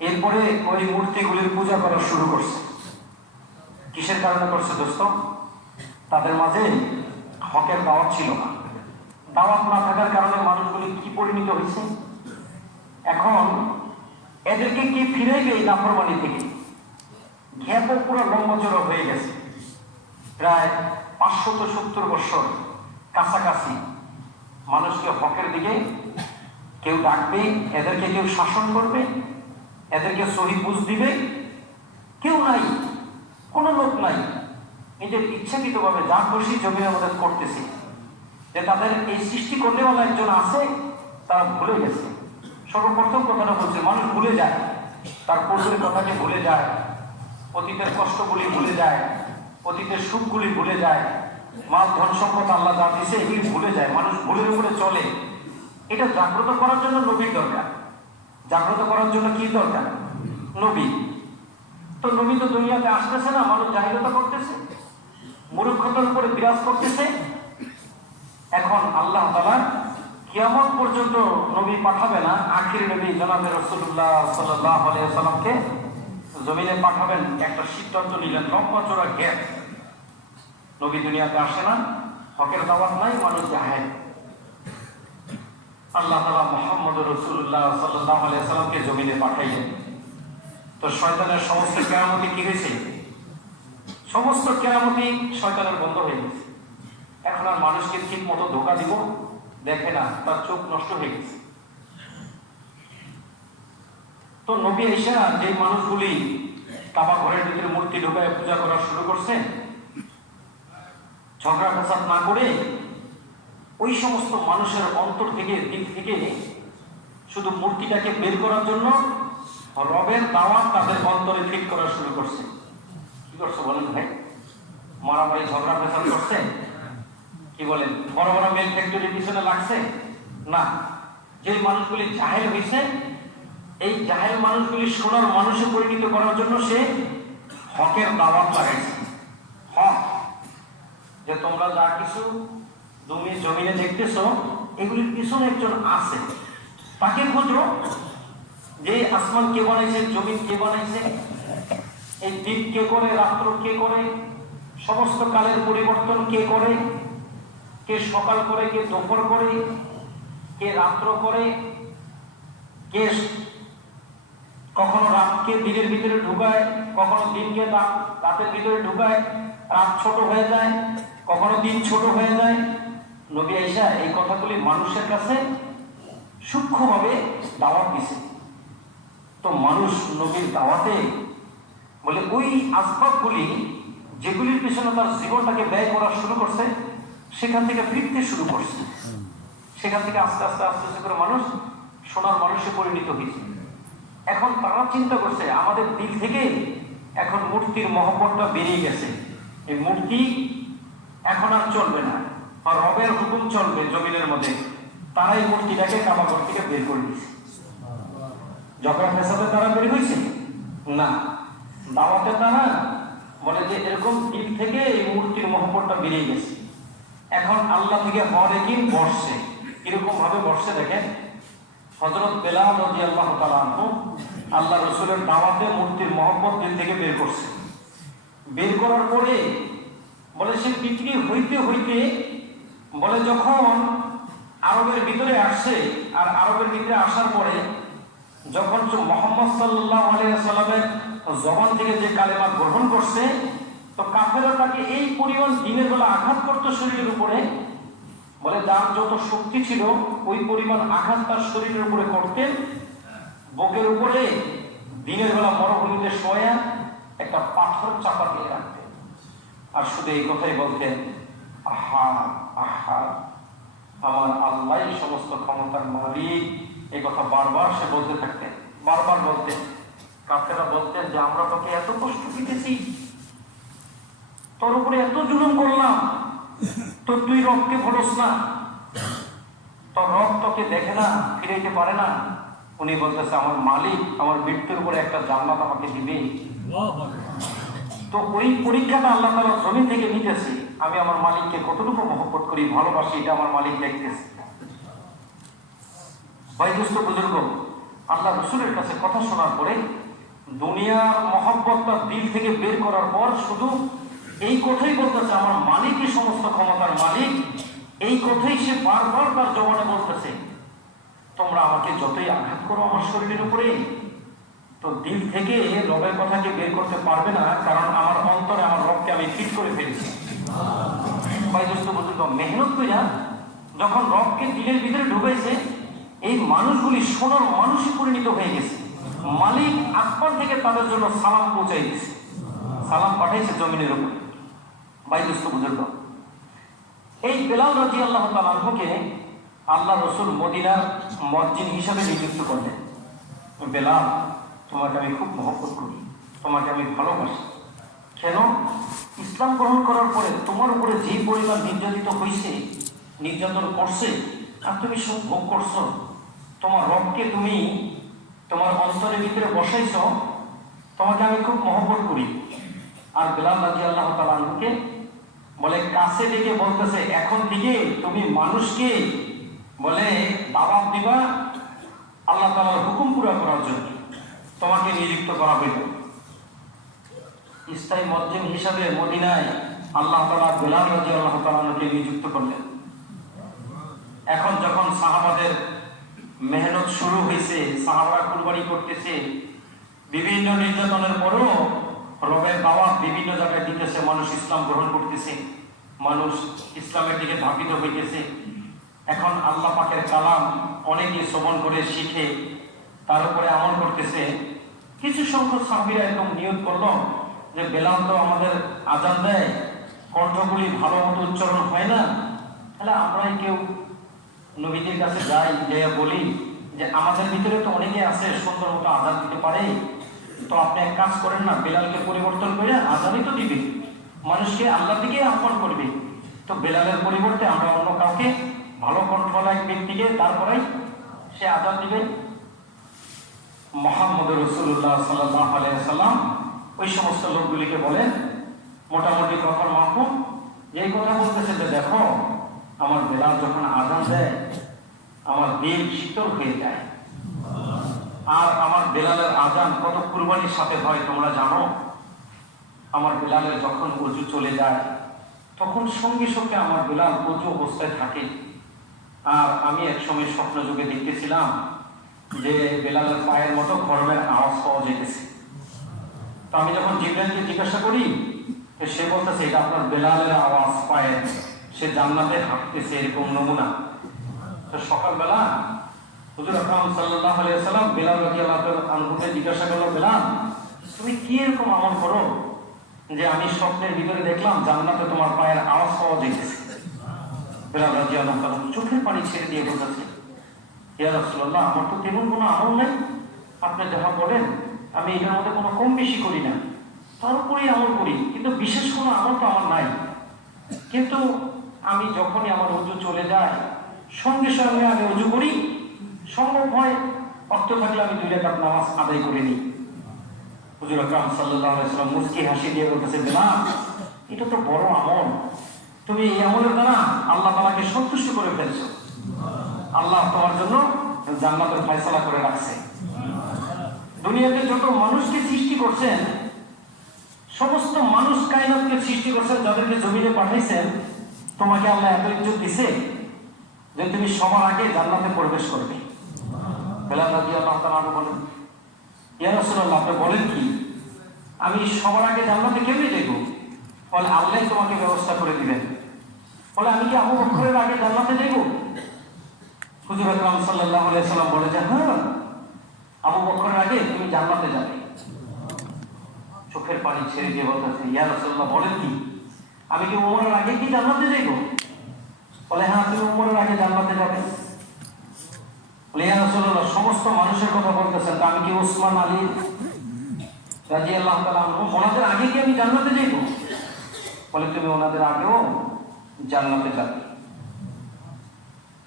এরপরে ওই মূর্তিগুলির পূজা করা শুরু করছে। কিসের কারণে করছে দোস্ত? তাদের মাঝে হকের দাওয়াত ছিল না। দাওয়াত না থাকার কারণে মানুষগুলি কি পরিণত হয়েছে? এখন এদেরকে কি ফিরাইবে এই নাফরমানি থেকে? ঘ্যাপ পুরো লম্বচড়া হয়ে গেছে। প্রায় 570 বছর কাছাকাছি মানুষকে হকের দিকে কেউ ডাকবে, এদেরকে কেউ শাসন করবে, এদেরকে সহি বুঝ দিবে, কেউ নাই, কোনো লোক নাই। নিজের ইচ্ছাকৃতভাবে যা খুশি জমিনের মধ্যে করতেছে। যে তাদের এই সৃষ্টি করলেওয়ালা একজন আছে, তারা ভুলে গেছে। সর্বপ্রথম কথাটা বলছে, মানুষ ভুলে যায়, তার পূর্বের কথাকে ভুলে যায়, অতীতের কষ্টগুলি ভুলে যায়, অতীতের সুখগুলি ভুলে যায়, মাল ধন সম্পদ আল্লাহ যা দিয়েছে এগুলি ভুলে যায়। মানুষ ভুলের উপরে চলে। এটা জাগ্রত করার জন্য নবীর দরকার। জাগ্রত করার জন্য কি দরকার? নবী। তো নবী তো দুনিয়াতে আসতেছে না, মানুষ জাহিলতা করতেছে, মূর্খতার উপরে বিরাজ করতেছে। এখন আল্লাহ তাআলা কিয়ামত পর্যন্ত নবী পাঠাবে না, আখির নবী জনাবে রাসূলুল্লাহ সাল্লাল্লাহু আলাইহি ওয়াসাল্লামকে জমিনে পাঠাবেন। একটা সিদ্ধান্ত নিলেন, লম্বা চড়া গ্যাপ। নবী দুনিয়াতে আসে না, হকের দাওয়াত নাই, মানুষ জাহেল। আল্লাহ তাআলা মুহাম্মদ রাসূলুল্লাহ সাল্লাল্লাহু আলাইহি ওয়াসাল্লামকে জমিনে পাঠাইলেন। তো শয়তানের সমস্ত কেরামতি কি হয়েছে? সমস্ত কেরামতি শয়তানের বন্ধ হয়ে গেছে। এখন আর মানুষকে ঠিক মতো ধোঁকা দিব দেখে না, তার চোখ নষ্ট হয়ে গেছে। তো নবী ঈসা যে মানুষগুলি কাবা ঘরের ভিতরে মূর্তি ঢোকায় পূজা করা শুরু করছেন, ঝগড়া ফ্যাসাদ না করে ওই সমস্ত মানুষের অন্তর থেকে, দিক থেকে শুধু মূর্তিটাকে বের করার জন্য রবের দাওয়াত তাদের অন্তরে ফিট করা শুরু করছে। কি করছে বলেন ভাই? মারামারি ঝগড়া ফ্যাসাদ করছে? কি বলেন? বড় বড় মেল ফ্যাক্টরির পিছনে লাগছে? না। যে মানুষগুলি জাহেল হয়েছে, এই জাহেল মানুষগুলি সোনার মানুষে পরিণত করার জন্য সে হকের দাওয়াত লাগাইছে। হক যে তোমরা যা কিছু তুমি জমিনে দেখতেছ, এগুলির পিছনে একজন আছে, তাকে খোঁজো। যে আসমান কে বানাইছে, জমিন কে বানাইছে, এই দিন কে করে, রাত্র কে করে, সমস্ত কালের পরিবর্তন কে করে, কে সকাল করে, কে দুপুর করে, কে রাত্র করে, কে কখনো রাতকে দিনের ভিতরে ঢুকায়, কখনো দিনকে রাতের ভিতরে ঢুকায়, রাত ছোট হয়ে যায়, কখনো দিন ছোট হয়ে যায়। নবী ঈসা এই কথাগুলি মানুষের কাছে সূক্ষ্মভাবে দাওয়াত দিছে। তো মানুষ নবীর দাওয়াতে বলে ওই আসবাবগুলি যেগুলির পিছনে তার জীবনটাকে ব্যয় করা শুরু করছে, সেখান থেকে ফিরতে শুরু করছে। সেখান থেকে আস্তে আস্তে আস্তে আস্তে করে মানুষ সোনার মানুষে পরিণত হয়েছে। এখন তারা চিন্তা করছে আমাদের দিল থেকে এখন মূর্তির মহব্বতটা বেরিয়ে গেছে, এই মূর্তি এখন আর চলবে না, আর রবের হুকুম চলবে জমিনের মধ্যে। তারা এই মূর্তিটাকে কাবাঘর থেকে বের করে দিয়েছে। ঝগড়া ফেসাদে তারা বের হয়েছে না, দাওয়াতে তারা বলে যে এরকম দিল থেকে এই মূর্তির মহব্বতটা বেরিয়ে গেছে। এখন আল্লাহ থেকে হরেকিন বর্ষে, কিরকম ভাবে বর্ষে দেখেন। হযরত বেলাল রাদিয়াল্লাহু তাআলা আনহু আল্লাহ রাসূলের দাওয়াতে মূর্তির মহব্বত দিল থেকে বের করছে। বের করার পরে বলে সে বিক্রি হইতে হইতে বলে যখন আরবের ভিতরে আসছে, আর আরবের ভিতরে আসার পরে যখন মুহাম্মদ সাল্লাল্লাহু আলাইহি ওয়াসাল্লামের জবান থেকে যে কালেমা গ্রহণ করছে, তো কাফেররা তাকে এই পরিমাণ দিনের বেলা আঘাত করতো শরীরের উপরে, বলে যার যত শক্তি ছিল ওই পরিমাণ আঘাত তার শরীরের উপরে করতেন। বুকের উপরে দিনের বেলা মরুভূমিতে শোয়া একটা পাথর চাপা দিয়ে রাখতেন, আর শুধু এই কথাই বলতেন, আহা আহা, আমার আল্লাহ সমস্ত ক্ষমতার মালিক। এই কথা বারবার সে বলতে থাকতেন, বারবার বলতেন। কাফেররা বলতেন যে আমরা তোকে এত কষ্ট দিতেছি, তোর উপরে এত জুলুম করলাম, তো তুই রবকে ভরস না, তোর রব তোকে দেখে না, ফিরাইতে পারে না। উনি বলতেছে আমার মালিক আমার মৃত্যুর উপরে একটা জান্নাত আমাকে দিবে। তো ওই পরীক্ষাটা আল্লাহ তাআলা জমিন থেকে নিতেছে, আমি আমার মালিককে কতটুকু মহব্বত করি, ভালোবাসি, এটা আমার মালিক দেখতেছে। বয়োজ্যেষ্ঠ বুজুর্গ, আল্লাহ রাসূলের কাছে কথা শোনার পরে দুনিয়ার মহব্বতটা দিল থেকে বের করার পর শুধু এই কথাই বলতেছে আমার মালিকই সমস্ত ক্ষমতার মালিক। এই কথাই সে বারবার তার জবানে বলতেছে। তোমরা আমাকে যতই আঘাত করো আমার শরীরের উপরে, তো দিল থেকে রবের কথাকে বের করতে পারবে না, কারণ আমার অন্তরে আমার রবকে আমি ফিট করে ফেলেছি। বয়োজ্যেষ্ঠ বুজুর্গ, মেহনত কইরা যখন রবকে দিলের ভিতরে ঢুকাইছে, এই মানুষগুলি সোনার মানুষই পরিণত হয়ে গেছে। মালিক আসমান থেকে তাদের জন্য সালাম পৌঁছাই দিয়েছে, সালাম পাঠাইছে জমিনের উপর। বয়োজ্যেষ্ঠ বুজুর্গ, এই বেলাল রাদিয়াল্লাহু তাআলা আনহুকে আল্লাহ রাসূল মদিনার মুয়াজ্জিন হিসাবে নিযুক্ত করলেন। বেলাল, তোমাকে আমি খুব মহব্বত করি, তোমাকে আমি ভালোবাসি। কেন? ইসলাম গ্রহণ করার পরে তোমার উপরে যে পরিমাণ নির্যাতিত হয়েছে, নির্যাতন করছে, আর তুমি সব ভোগ করছো। তোমার রবকে তুমি তোমার অন্তরের ভিতরে বসাইছ, তোমাকে আমি খুব মহব্বত করি। আর বেলাল রাদিয়াল্লাহু তাআলা আনহুকে বলে কাছে ডেকে বলতেছে, এখন থেকে তুমি মানুষকে বলে দাওয়াত দিবা আল্লাহ তাআলার হুকুম পুরা করার জন্য, তোমাকে নিযুক্ত করা হইল। স্থায়ী মুয়াজ্জিন হিসাবে মদিনায় আল্লাহ তাআলা বেলাল রাদিয়াল্লাহু তাআলা আনহুকে নিযুক্ত করলেন। এখন যখন সাহাবাদের মেহনত শুরু হয়েছে, সাহাবারা কুরবানি করতেছে, বিভিন্ন নির্যাতনের পরও রবের দাওয়াত বিভিন্ন জায়গায় দিতেছে, মানুষ ইসলাম গ্রহণ করতেছে, মানুষ ইসলামের দিকে ধাবিত হইতেছে। এখন আল্লাহ পাকের কালাম অনেকে শ্রবণ করে শিখে তার উপরে আমল করতেছে। কিছু সংখ্যক সাহাবীরা এরকম নিয়ত করলো যে বেলাল তো আমাদের আজান দেয়, কণ্ঠগুলি ভালো মতো উচ্চারণ হয় না, তাহলে আমরাই কেউ নবীদের কাছে যাই, যাইয়া বলি যে আমাদের ভিতরে তো অনেকে আছে সুন্দর মতো আজান দিতে পারে, তো আপনি এক কাজ করেন না, বেলালকে পরিবর্তন করে আজানই তো দিবে, মানুষকে আল্লাহর দিকে আহ্বান করবে, তো বেলালের পরিবর্তে আমরা অন্য কাউকে ভালো কণ্ঠওয়ালা এক ব্যক্তিকে তারপরেই সে আজান দিবে। মুহাম্মদ রাসূলুল্লাহ সাল্লাল্লাহু আলাইহি ওয়াসাল্লাম ওই সমস্ত লোকগুলিকে বলেন, মোটামুটি কথার মাফহুম এই কথা বলতেছে যে দেখো, আমার বেলাল যখন আজান দেয় আমার দিল শীতল হয়ে যায়, আর আমার বেলালের আজান কত কুরবানির সাথে হয় তোমরা জানো। আমার বেলালের যখন ওযু চলে যায় তখন সঙ্গে সঙ্গে আমার বেলাল ওযু অবস্থায় থাকে, আর আমি এক সময় স্বপ্ন যুগে দেখতেছিলাম যে বেলালের পায়ের মতো গরমের আওয়াজ পাওয়া যেতেছে। তো আমি যখন জিবরাইলকে জিজ্ঞাসা করি, সে বলতেছে এটা আপনার বেলালের আওয়াজ পায়ের, সে জান্নাতে হাঁটতেছে এরকম নমুনা। তো সকালবেলা হুজুর আকরাম সাল্লাল্লাহু আলাইহি ওয়াসাল্লাম বেলাল রাদিয়াল্লাহু আনহুকে জিজ্ঞাসা করলো, বেলাল তুমি কি এরকম আমল করো যে আমি স্বপ্নের ভিতরে দেখলাম জান্নাতে তোমার পায়ের আওয়াজ পাওয়া যেতেছে? বেলাল রাদিয়াল্লাহু আনহু চোখের পানি ছেড়ে দিয়ে বলতেছে, ইয়া রাসূলুল্লাহ আমার তো তেমন কোনো আমল নাই, আপনি যাহা বলেন আমি এটার মধ্যে কোনো কম বেশি করি না, তার উপরেই আমল করি, কিন্তু বিশেষ কোনো আমল তো আমার নাই। কিন্তু আমি যখনই আমার ওযু চলে যায় সঙ্গে সঙ্গে আমি ওযু করি, সম্ভব হয় অর্থ থাকলে আমি 2 রাকাত নামাজ আদায় করে নিই। হুজুর আকরাম সাল্লাল্লাহু আলাইহি ওয়াসাল্লাম মুস্কি হাসি দিয়ে বলতেছে, বেলাল এটা তো বড় আমল, তুমি এই আমলের দ্বারা আল্লাহ তাআলাকে সন্তুষ্ট করে ফেলছো, আল্লাহ তোমার জন্য জান্নাতের ফয়সালা করে রাখছে। দুনিয়াতে যত মানুষকে সৃষ্টি করছেন, সমস্ত মানুষ কায়নাতকে সৃষ্টি করছেন, যাদেরকে জমিনে পাঠাইছেন, তোমাকে আল্লাহ এত ইজ্জত দিছে যে তুমি সবার আগে জান্নাতে প্রবেশ করবে। বেলাল রাদিয়াল্লাহু তাআলা বলেন, ইয়া রাসূলুল্লাহ আপনি বলেন কি, আমি সবার আগে জান্নাতে কেমনে যাব? বলে আল্লাহ তোমাকে ব্যবস্থা করে দিবেন। বলে আমি কি আবু বকরের আগে জান্নাতে যাব? হুজুর আকরাম সাল্লাল্লাহু আলাইহি ওয়াসাল্লাম বলে যে হ্যাঁ, আবু বকরের আগে তুমি জান্নাতে যাবে। চোখের পানি ছেড়ে দিয়ে বলতেছে, ইয়া রাসূলুল্লাহ বলেন কি, আমি কি ওমরের আগে কি জান্নাতে যাব? বলে হ্যাঁ, তুমি ওমরের আগে জান্নাতে যাবে। বলে ইয়া রাসূলুল্লাহ সমস্ত মানুষের কথা বলতেছেন, আমি কি ওসমান আলী রাদিয়াল্লাহু তাআলা ওনাদের আগে কি আমি জান্নাতে যাব? বলে তুমি ওনাদের আগেও জান্নাতে যাবে।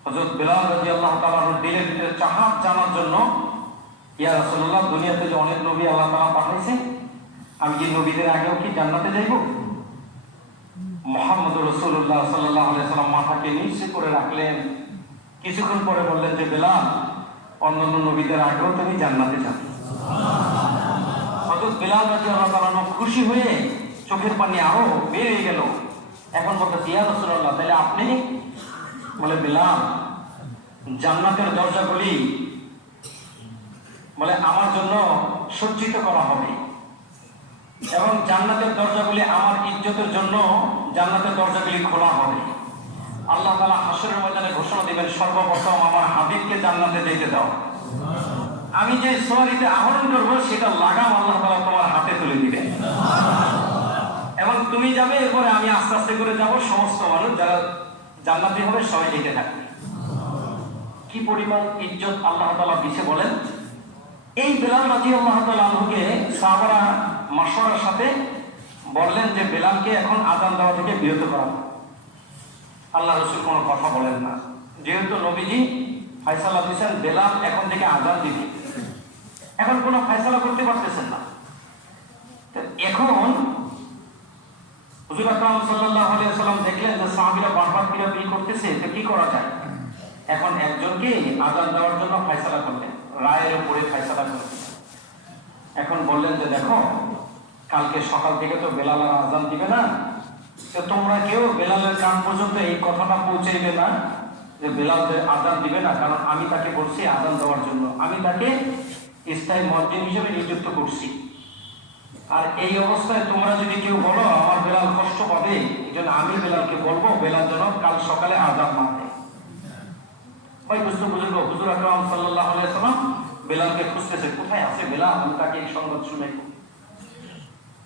হযরত বেলাল রাদিয়াল্লাহু তাআলা দিলের ভিতরে চাহাত জানার জন্য, ইয়া রাসূলুল্লাহ দুনিয়াতে যে অনেক নবী আল্লাহ তাআলা পাঠাইছে, আমি কি নবীদের আগেও কি জান্নাতে যাইব? মুহাম্মদ রাসূলুল্লাহ সাল্লাল্লাহু আলাইহি ওয়াসাল্লাম মাথাকে নিচে করে রাখলেন। কিছুক্ষণ পরে বললেন যে বেলাল অন্যান্য নবীদের আগেও তুমি জান্নাতে যাবে। হযরত বেলাল রাদিয়াল্লাহু তাআলা খুশি হয়ে চোখের পানি আরো বের হয়ে গেল। এখন বলতে, ইয়া রাসূলুল্লাহ তাহলে আপনি? বলে বেলাল জান্নাতের দরজাগুলি বলে আমার জন্য সজ্জিত করা হবে, এবং জান্নাতের দরজাগুলি আমার ইজ্জতের জন্য জান্নাতের দরজাগুলি খোলা হবে। আল্লাহ তাআলা হাশরের ময়দানে ঘোষণা দিবেন, সর্বপ্রথম আমার হাবিবকে জান্নাতে যেতে দাও, আমি যে সওয়ারিতে আহরণ করবো সেটা লাগাম আল্লাহ তাআলা তোমার হাতে তুলে দিবেন, এবং তুমি যাবে, এরপরে আমি আস্তে আস্তে করে যাব, সমস্ত মানুষ যারা জান্নাতি হবে সবাই যেতে থাকবে। কি পরিমাণ ইজ্জত আল্লাহ তাআলা দিয়েছে বলেন। এই বেলাল রাদিয়াল্লাহু তাআলা আনহুকে সাহাবারা মাশওয়ারার সাথে বললেন যে বেলালকে এখন আযান দেওয়া থেকে বিরত করা। আল্লাহ রাসূল কোনো কথা বলেন না, যেহেতু নবীজি ফয়সালা দিয়েছেন বেলাল এখন থেকে আযান দিবে, এখন কোনো ফয়সালা করতে পারতেছেন না। তো এখন হুজুর আকরাম সাল্লাল্লাহু আলাইহি ওয়াসাল্লাম দেখলেন যে সাহাবীরা বারবার বিরোধী করতেছে, তো কি করা যায়? এখন একজনকে আযান দেওয়ার জন্য ফয়সালা করলেন, রায়ের উপরে ফয়সালা করলেন। এখন বললেন যে দেখো, কালকে সকাল থেকে তো বেলাল আর আযান দিবে না, যে তোমরা কেউ বেলালের কান পর্যন্ত এই কথাটা পৌঁছাইবে না যে বেলাল আজান দিবে না, কারণ আমি তাকে বলছি আজান দেওয়ার জন্য, আমি তাকে স্থায়ী মুয়াজ্জিন হিসেবে নিযুক্ত করছি। আর এই অবস্থায় তোমরা যদি কেউ বলো আমার বেলাল কষ্ট পাবে, এই জন্য আমি বেলালকে বলবো বেলাল যেন কাল সকালে আজান না দেয়। ওই বুঝতে বুঝুন হুজুর আকরাম সাল্লাল্লাহু আলাইহি ওয়াসাল্লাম বেলালকে খুঁজতেছে, কোথায় আছে বেলাল, আমি তাকে এই সংবাদ শুনাই।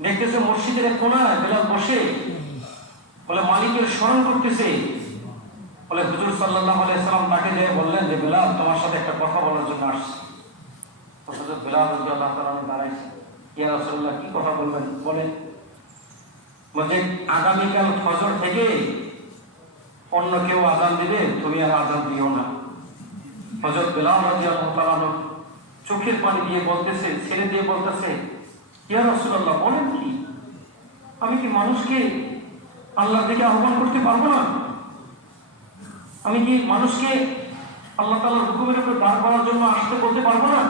দেখতেছে মসজিদের এক কোণায় বেলাল বসে বলে মালিকের স্মরণ করতেছে। বলে হুজুর সাল্লাল্লাহু আলাইহি ওয়াসাল্লাম তাকে যে বললেন যে বেলাল তোমার সাথে একটা কথা বলার জন্য আসছে। হুজুর বেলাল রাদিয়াল্লাহু তাআলা দাঁড়াইছে, ইয়া রাসূলুল্লাহ কি কথা বলবেন বলেন। বলে আগামীকাল ফজর থেকে অন্য কেউ আজান দিবে, তুমি আর আজান দিও না। হযরত বেলাল রাদিয়াল্লাহু তাআলা চোখের পানি দিয়ে বলতেছে, ছেড়ে দিয়ে বলতেছে, ইয়া রাসূলুল্লাহ বলেন কি, আমি কি মানুষকে আল্লাহর দিকে আহ্বান করতে পারবো না? আমি কি মানুষকে আল্লাহ তাআলার হুকুমের উপর দাঁড় করার জন্য আসতে বলতে পারবো না?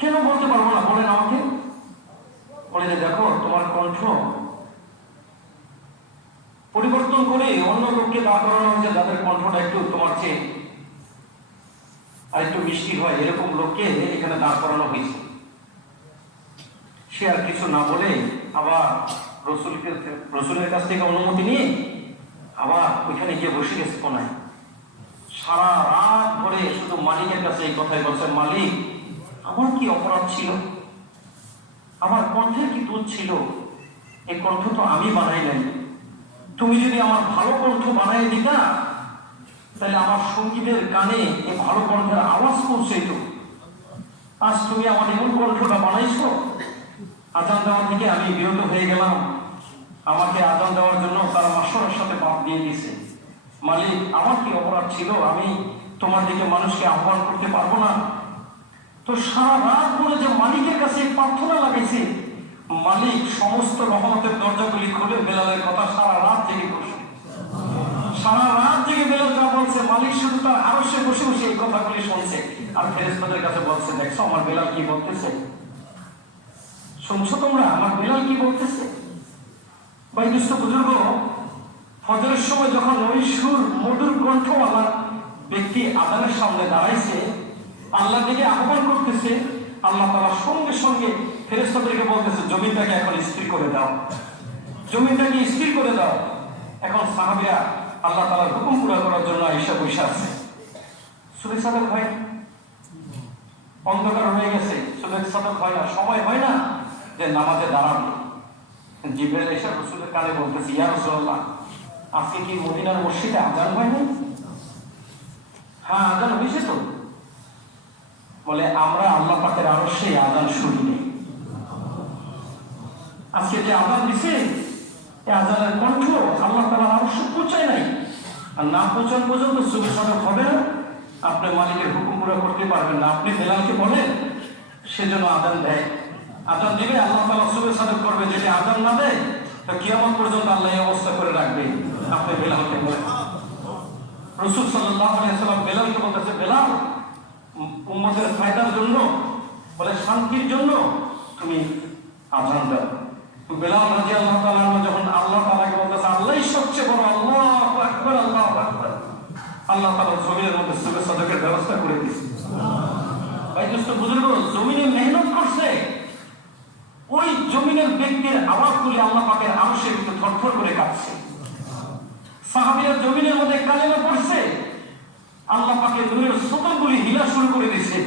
কেন বলতে পারবো না বলেন আমাকে। বলে যে দেখো তোমার কণ্ঠ পরিবর্তন করে অন্য লোককে দাঁড় করানো হয়েছে, যাদের কণ্ঠটা একটু তোমার চেয়ে আর একটু মিষ্টি হয়, এরকম লোককে এখানে দাঁড় করানো হয়েছে। সে আর কিছু না বলে আবার রসুলের কাছ থেকে অনুমতি নিয়ে আবার ওইখানে গিয়ে বসে গেছে কোনায়। সারা রাত ধরে শুধু মালিকের কাছে এই কথাই বলছে, মালিক আমার কি অপরাধ ছিল, আমার কণ্ঠের কি দোষ ছিল, এই কণ্ঠ তো আমি বানাই নাই। তুমি যদি আমার ভালো কণ্ঠ বানাই দিতা তাহলে আমার সঙ্গীদের কানে এই ভালো কণ্ঠের আওয়াজ পৌঁছাইত। আজ তুমি আমার এমন কণ্ঠটা বানাইছো, আজান দেওয়া থেকে আমি বিরত হয়ে গেলাম, আমাকে আজান দেওয়ার জন্য তারা মাস্টারের সাথে বাদ দিয়ে দিয়েছে। মালিক আমার কি অপরাধ ছিল, আমি তোমার দিকে মানুষকে আহ্বান করতে পারবো না? তো সারা রাত ধরে যে মালিকের কাছে প্রার্থনা লাগাইছে, মালিক সমস্ত রহমতের দরজাগুলি খুলে বেলালের কথা সারা রাত জেগে বসে, সারা রাত জেগে বেলাল যা বলছে মালিক শুধু তার আরশে বসে বসে এই কথাগুলি শুনছে। আর ফেরেশতাদের কাছে বলছে, দেখছো আমার বেলাল কি বলতেছে, শুনছো তোমরা আমার বেলাল কি বলতেছে। ভাই দুস্থ বুজুর্গ, ফজরের সময় যখন ওই সুর মধুর কণ্ঠওয়ালা ব্যক্তি আজানের সামনে দাঁড়াইছে, আল্লাহ দিকে আহ্বান করতেছে, আল্লাহ তাআলা সঙ্গে সঙ্গে ফেরেশতাদেরকে বলতেছে জমিনটাকে এখন স্থির করে দাও, জমিনটাকে স্থির করে দাও। এখন সাহাবীরা আল্লাহ তাআলার হুকুম পুরা করার জন্য আয়েশা বসে আছে। সুবেহ সাদেক হয়, অন্ধকার হয়ে গেছে, সুবেহ সাদেক হয় না, সময় হয় না যে নামাজে দাঁড়ানো। জিবরাইল এসে রাসূলের কানে বলতেছে, ইয়া রাসূলুল্লাহ আজকে কি মদিনার মসজিদে আজান হয় না? হ্যাঁ আজান হয়েছে তো। বলে আমরা আল্লাহ পাকের আরশে আজান শুনি নেই, আজকে যে আজান দিছে এই আজানের কণ্ঠ আল্লাহ তাআলার আরশে পৌঁছায় নাই, আর না পৌঁছানো পর্যন্ত সুবেহ সাদেক হবে না, আপনি মালিকের হুকুম পুরো করতে পারবেন না। আপনি বেলালকে বলেন সেজন্য আজান দেয়, আজান দিবে আল্লাহ তাআলা সুবেহ সাদেক করবে, যদি আজান না দেয় তো কিয়ামত পর্যন্ত আল্লাহ এই অবস্থা করে রাখবে। আপনি বেলালকে বলেন। রাসূল সাল্লাল্লাহু আলাইহি ওয়াসাল্লাম বেলালকে বলতেছে, বেলাল উম্মতের ফায়দার জন্য, বলে শান্তির জন্য তুমি আজান দাও। বেলাল রাদিয়াল্লাহু তাআলা যখন আল্লাহ তাআলাকে বলতেছে আল্লাহই সবচেয়ে বড়, আল্লাহু আকবার আল্লাহু আকবার, আল্লাহ তাআলা জমিনের মধ্যে সুবেহ সাদেকের ব্যবস্থা করে দিয়েছে। ভাই দোস্ত বুজুর্গ, জমিনে মেহনত করছে, ওই জমিনের ব্যক্তির আওয়াজগুলি আল্লাহ পাকের আরশে কিন্তু থরথর করে কাঁপছে। সাহাবীরা জমিনের মধ্যে কালেমা পড়ছে, আল্লাহ পাকের নূরের স্তম্ভগুলি হিলা শুরু করে দিয়েছে।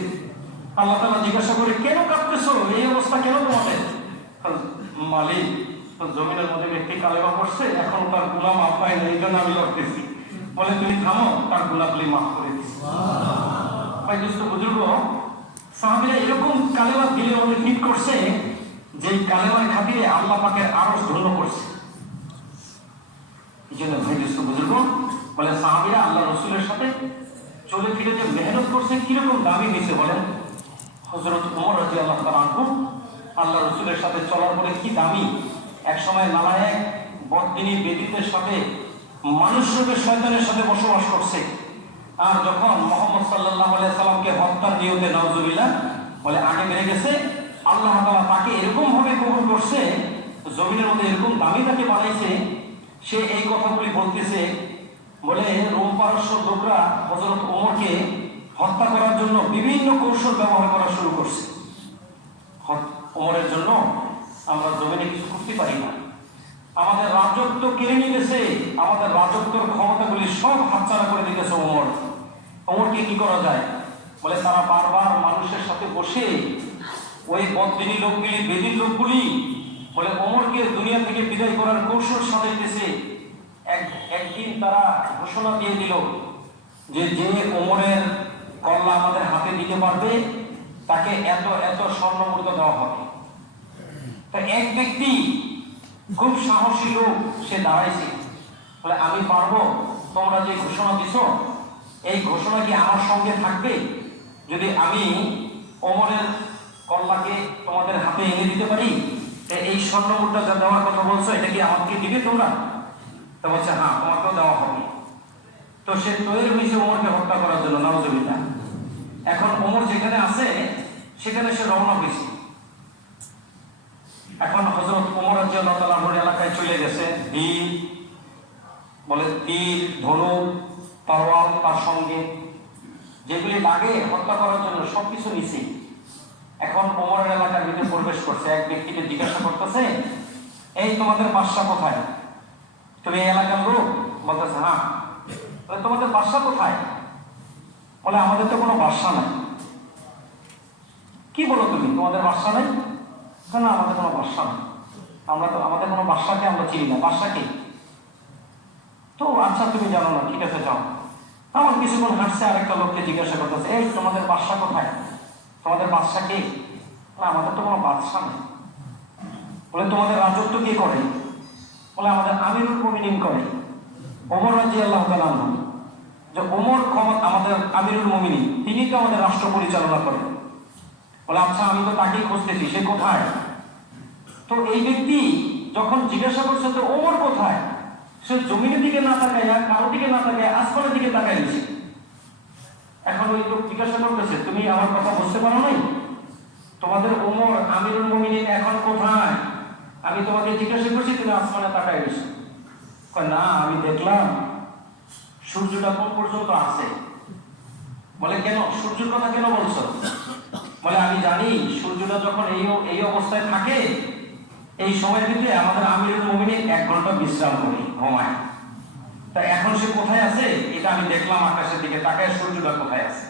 আল্লাহ তাআলা জিজ্ঞাসা করে, কেন কাঁপতেছো, এই অবস্থা কেন তোমাদের? মালিক জমিনের মধ্যে ব্যক্তি কালেমা পড়ছে, এখন তার গুনাহ মাফ হয় না, এই জন্য আমি লড়তেছি। বলে তুমি থামো, তার গুনাহগুলি মাফ করে দিচ্ছি। ভাই দোস্ত বুজুর্গ, সাহাবীরা এরকম কালেমা দিলের মধ্যে ফিট করছে যে কালেমার খাতিরে আল্লাহ পাকের আরশ ধন্য করছে। এই জন্য ভাই দোস্ত বুজুর্গ, বলে সাহাবীরা আল্লাহ রসুলের সাথে চলে ফিরে যে মেহনত করছে কিরকম দামি নিচে বলেন। হযরত ওমর রাদিয়াল্লাহু তাআলা আনহু আল্লাহ রসুলের সাথে চলার পরে কি দামি। এক সময় নালায়েক বদদিনী বেদীদের সাথে মানুষ রূপে শয়তানের সাথে বসবাস করছে, আর যখন মুহাম্মদ সাল্লাল্লাহু আলাইহি সাল্লামকে হত্যার নিয়তে নাউজুবিল্লাহ বলে আগে বেড়ে গেছে, আল্লাহ তাআলা তাকে এরকম ভাবে কবুল করছে জমিনের মধ্যে এরকম দামি তাকে বানাইছে, সে এই কথাগুলি বলতেছে, বলে রোম পারস্য লোকরা হযরত ওমরকে হত্যা করার জন্য বিভিন্ন কৌশল ব্যবহার করা শুরু করছে। ওমরের জন্য আমরা জমিনে কিছু করতে পারি না, আমাদের রাজত্ব কেড়ে নিতেছে, আমাদের রাজত্বর ক্ষমতাগুলি সব হাতছাড়া করে দিতেছে ওমরকে কি করা যায়? বলে তারা বারবার মানুষের সাথে বসে ওই বদদিনী লোকগুলি, বেদির লোকগুলি বলে ওমরকে দুনিয়া থেকে বিদায় করার কৌশল সাজাইতেছে। একদিন তারা ঘোষণা দিয়ে দিল যে ওমরের কল্লা আমাদের হাতে দিতে পারবে তাকে এত এত স্বর্ণ মুদ্রা দেওয়া হবে। তা এক ব্যক্তি খুব সাহসী লোক, সে দাঁড়াইছে, বলে আমি পারবো, তোমরা যে ঘোষণা দিছ এই ঘোষণা কি আমার সঙ্গে থাকবে? যদি আমি ওমরের কল্লাকে তোমাদের হাতে এনে দিতে পারি, এই স্বর্ণ মুদ্রা যা দেওয়ার কথা বলছো এটা কি আমাকে দিবে তোমরা? তো বলছে হ্যাঁ, তোমাকেও দেওয়া হবে। তো সে তৈরি হয়েছে ওমরকে হত্যা করার জন্য, নাউজুবিল্লাহ। এখন ওমর যেখানে আছে সেখানে সে রওনা হয়েছে। এখন হযরত ওমর রাদিয়াল্লাহু তাআলা আনহুর এলাকায় চলে গেছে, তীর, ধনুক, তরোয়াল তার সঙ্গে যেগুলি লাগে হত্যা করার জন্য সবকিছু নিছে। এখন ওমরের এলাকার ভিতরে প্রবেশ করছে, এক ব্যক্তিকে জিজ্ঞাসা করতেছে, এই তোমাদের বাদশা কোথায়? তুমি এই এলাকার লোক? বলতেছে হ্যাঁ। বলে তোমাদের বাদশা কোথায়? বলে আমাদের তো কোনো বাদশা নাই। কি বলো তুমি, তোমাদের বাদশা নাই? না, আমাদের কোনো বাদশা নাই, আমাদের কোনো বাদশাকে আমরা চিনি না। বাদশাকে তো আচ্ছা তুমি জানো না, ঠিক আছে যাও। আমার কিছুক্ষণ হাঁটছে, আরেকটা লোককে জিজ্ঞাসা করতেছে, এই তোমাদের বাদশা কোথায়? তোমাদের বাদশা কে? না, আমাদের তো কোনো বাদশা নেই। বলে তোমাদের রাজত্ব কে করে? বলে আমাদের আমিরুল মুমিনিন করে, ওমর রাদিয়াল্লাহু তাআলা আনহু। যে ওমর আমাদের আমিরুল মুমিনিন, তিনি তো আমাদের রাষ্ট্র পরিচালনা করেন। বলে আচ্ছা, আমি তো তাকেই খুঁজতেছি, সে কোথায়? তো এই ব্যক্তি যখন জিজ্ঞাসা করছে তো ওমর কোথায়, সে জমিনের দিকে না তাকায়, কারো দিকে না তাকায়, আসমানের দিকে তাকায় দিচ্ছে। এখন ওই লোক জিজ্ঞাসা করতেছে, তুমি আমার কথা বুঝতে পারো নাই? তোমাদের ওমর আমিরুল মুমিনিন এখন কোথায়? আমি তোমাকে জিজ্ঞাসা করছি, তুমি আসমানে তাকায় দিছো। না, আমি দেখলাম সূর্যটা কোন পর্যন্ত আছে। বলে কেন, সূর্যের কথা কেন বলছো? বলে আমি জানি সূর্যটা যখন এই অবস্থায় থাকে, এই সময়ের ভিতরে আমাদের আমিরুল মুমিনিন 1 ঘন্টা বিশ্রাম করে, ঘুমায়। তা এখন সে কোথায় আছে এটা আমি দেখলাম, আকাশের দিকে তাকায় সূর্যটা কোথায় আছে।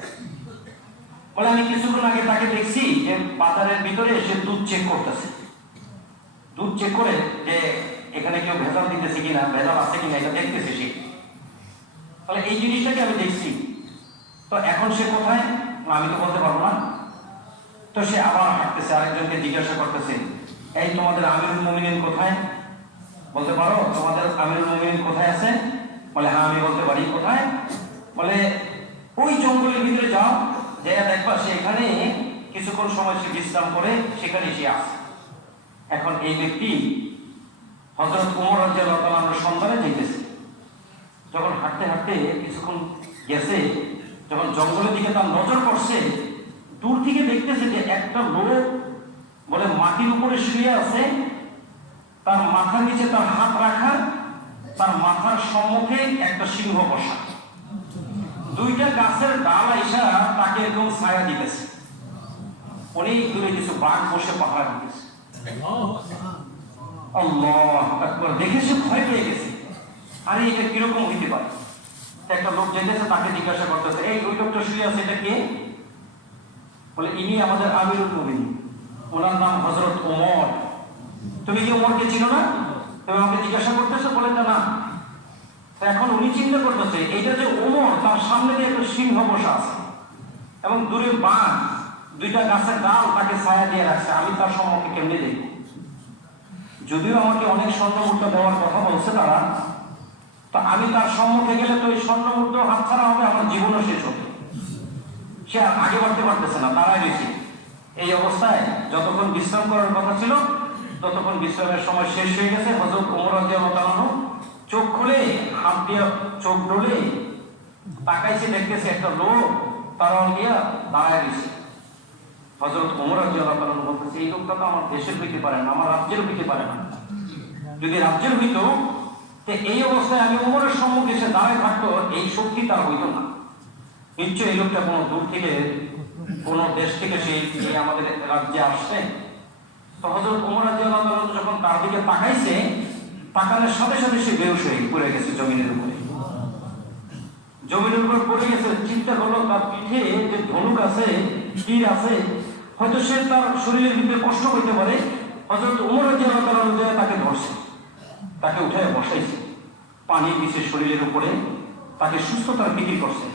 বলে আমি কিছুক্ষণ আগে তাকে দেখছি যে বাজারের ভিতরে সে দুধ চেক করতেছে, দুধ চেক করে যে এখানে কেউ ভেজাল দিতেছে কিনা, ভেজাল আছে কিনা এটা দেখতেছে সে। তাহলে এই জিনিসটাকে আমি দেখছি। তো এখন সে কোথায়, আমি তো বলতে পারবো না। তো সে আবার হাঁটতেছে, আরেকজনকে জিজ্ঞাসা করতেছে, এই তোমাদের আমিরুল মুমিনিন কোথায়? বলতে পারো তোমাদের আমিরুল মুমিনিন কোথায় আছে? বলে হ্যাঁ, আমি বলতে পারি। কোথায়? বলে ওই জঙ্গলের ভিতরে যাও, যে দেখবা সেখানে কিছুক্ষণ সময় সে বিশ্রাম করে, সেখানে সে আসে। এখন এই ব্যক্তি হযরত ওমর রাদিয়াল্লাহু তাআলা আনহুর সন্ধানে যেতেছে। যখন হাঁটতে হাঁটতে কিছুক্ষণ গেছে, যখন জঙ্গলের দিকে তার নজর পড়ছে, দূর থেকে দেখতেছে যে একটা লোক বলে মাটির উপরে শুয়ে আছে, তার মাথার নিচে তার হাত রাখা, তার মাথার সম্মুখে একটা সিংহ বসা, 2টা গাছের ডাল আইসা তাকে এরকম ছায়া দিতেছে। অনেক দূরে কিছু বাঘ বসে পাহারা দিতেছে। আল্লাহু আকবার, দেখে সে ভয় পেয়ে গেছে। আরে এটা কিরকম হইতে পারে? একটা লোক যেতেছে, তাকে জিজ্ঞাসা করতেছে, এই ওই লোকটা শুয়ে আছে এটা কে? বলে ইনি আমাদের আমিরুল মুমিনিন, ওনার নাম হযরত ওমর। তুমি কি ওমরকে চিনো না? তুমি আমাকে জিজ্ঞাসা করতেছো? বলে না। এখন উনি চিন্তা করতেছে, এইটা যে ওমর, তার সামনে দিয়ে একটা সিংহ বসা আছে এবং দূরে বাঘ, 2টা গাছের ডাল তাকে ছায়া দিয়ে রাখছে, আমি তার সম্মুখে কেমনে দেখব? যদিও আমাকে অনেক স্বর্ণ মুদ্রা দেওয়ার কথা বলছে তারা, তো আমি তার সম্মুখে গেলে তো এই স্বর্ণ মুদ্রা হাতছাড়া হবে, আমার জীবনও শেষ হবে। সে আগে বাড়তে পারতেছে না, দাঁড়ায় গেছে। এই অবস্থায় যতক্ষণ বিশ্রাম করার কথা ছিল ততক্ষণ বিশ্রামের সময় শেষ হয়ে গেছে। হযরত ওমর রাদিয়াল্লাহু তাআলা আনহু চোখ খুলে, হাত দিয়ে চোখ ডলে তাকাইছে, দেখতেছে একটা লোক তরোয়াল দিয়া দাঁড়ায় গেছে। হযরত ওমর রাদিয়াল্লাহু তাআলা বলতেছে, এই লোকটা তো আমার দেশের হইতে পারে না, আমার রাজ্যের হইতে পারে না। যদি রাজ্যের হইতো তো এই অবস্থায় আমি ওমরের সম্মুখে এসে দাঁড়ায় থাকতো, এই শক্তি তার হইতো না। নিশ্চয়ই এই লোকটা কোনো দূর থেকে, কোনো দেশ থেকে সে আমাদের রাজ্যে আসছে। তো হযরত ওমর রাদিয়াল্লাহু তাআলা যখন তার দিকে তাকাইছে, তাকানোর সাথে সাথে সে বেহুশ হয়ে পড়ে গেছে জমিনের উপরে। জমিনের উপর পড়ে গেছে। চিন্তা করলো তার পিঠে যে ধনুক আছে, তীর আছে, হয়তো সে তার শরীরের ভিতরে কষ্ট করতে পারে। হযরত ওমর রাদিয়াল্লাহু তাআলা তাকে ধরছে, তাকে উঠায় বসাইছে, পানি দিছে শরীরের উপরে, তাকে সুস্থতার ফিকির করছে।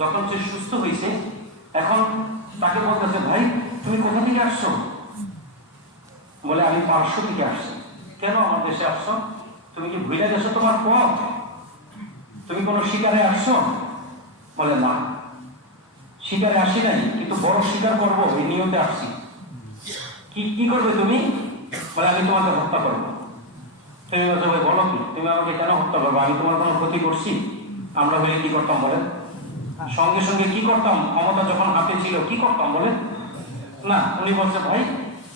যখন সে সুস্থ হয়েছে, এখন তাকে বলতেছে, ভাই তুমি কোথা থেকে আসছো? বলে, আমি পারস্য থেকে আসছি। কেন আমার দেশে আসছো? তুমি কি ভুলে গেছো তোমার পথ? তুমি কোনো শিকারে আসছো? বলে, না, শিকারে আসি নাই, কিন্তু বড় শিকার করবো এই নিয়তে আসছি। কি করবে তুমি? বলে, আমি তোমাকে হত্যা করবো। তুমি বলছো, ভাই বলো কি, তুমি আমাকে কেন হত্যা করবো? আমি তোমার কোনো ক্ষতি করছি? আমরা বলে কি করতাম বলেন? সঙ্গে সঙ্গে কি করতাম? ক্ষমতা যখন হাতে ছিল কি করতাম বলে? না। উনি বলছে, ভাই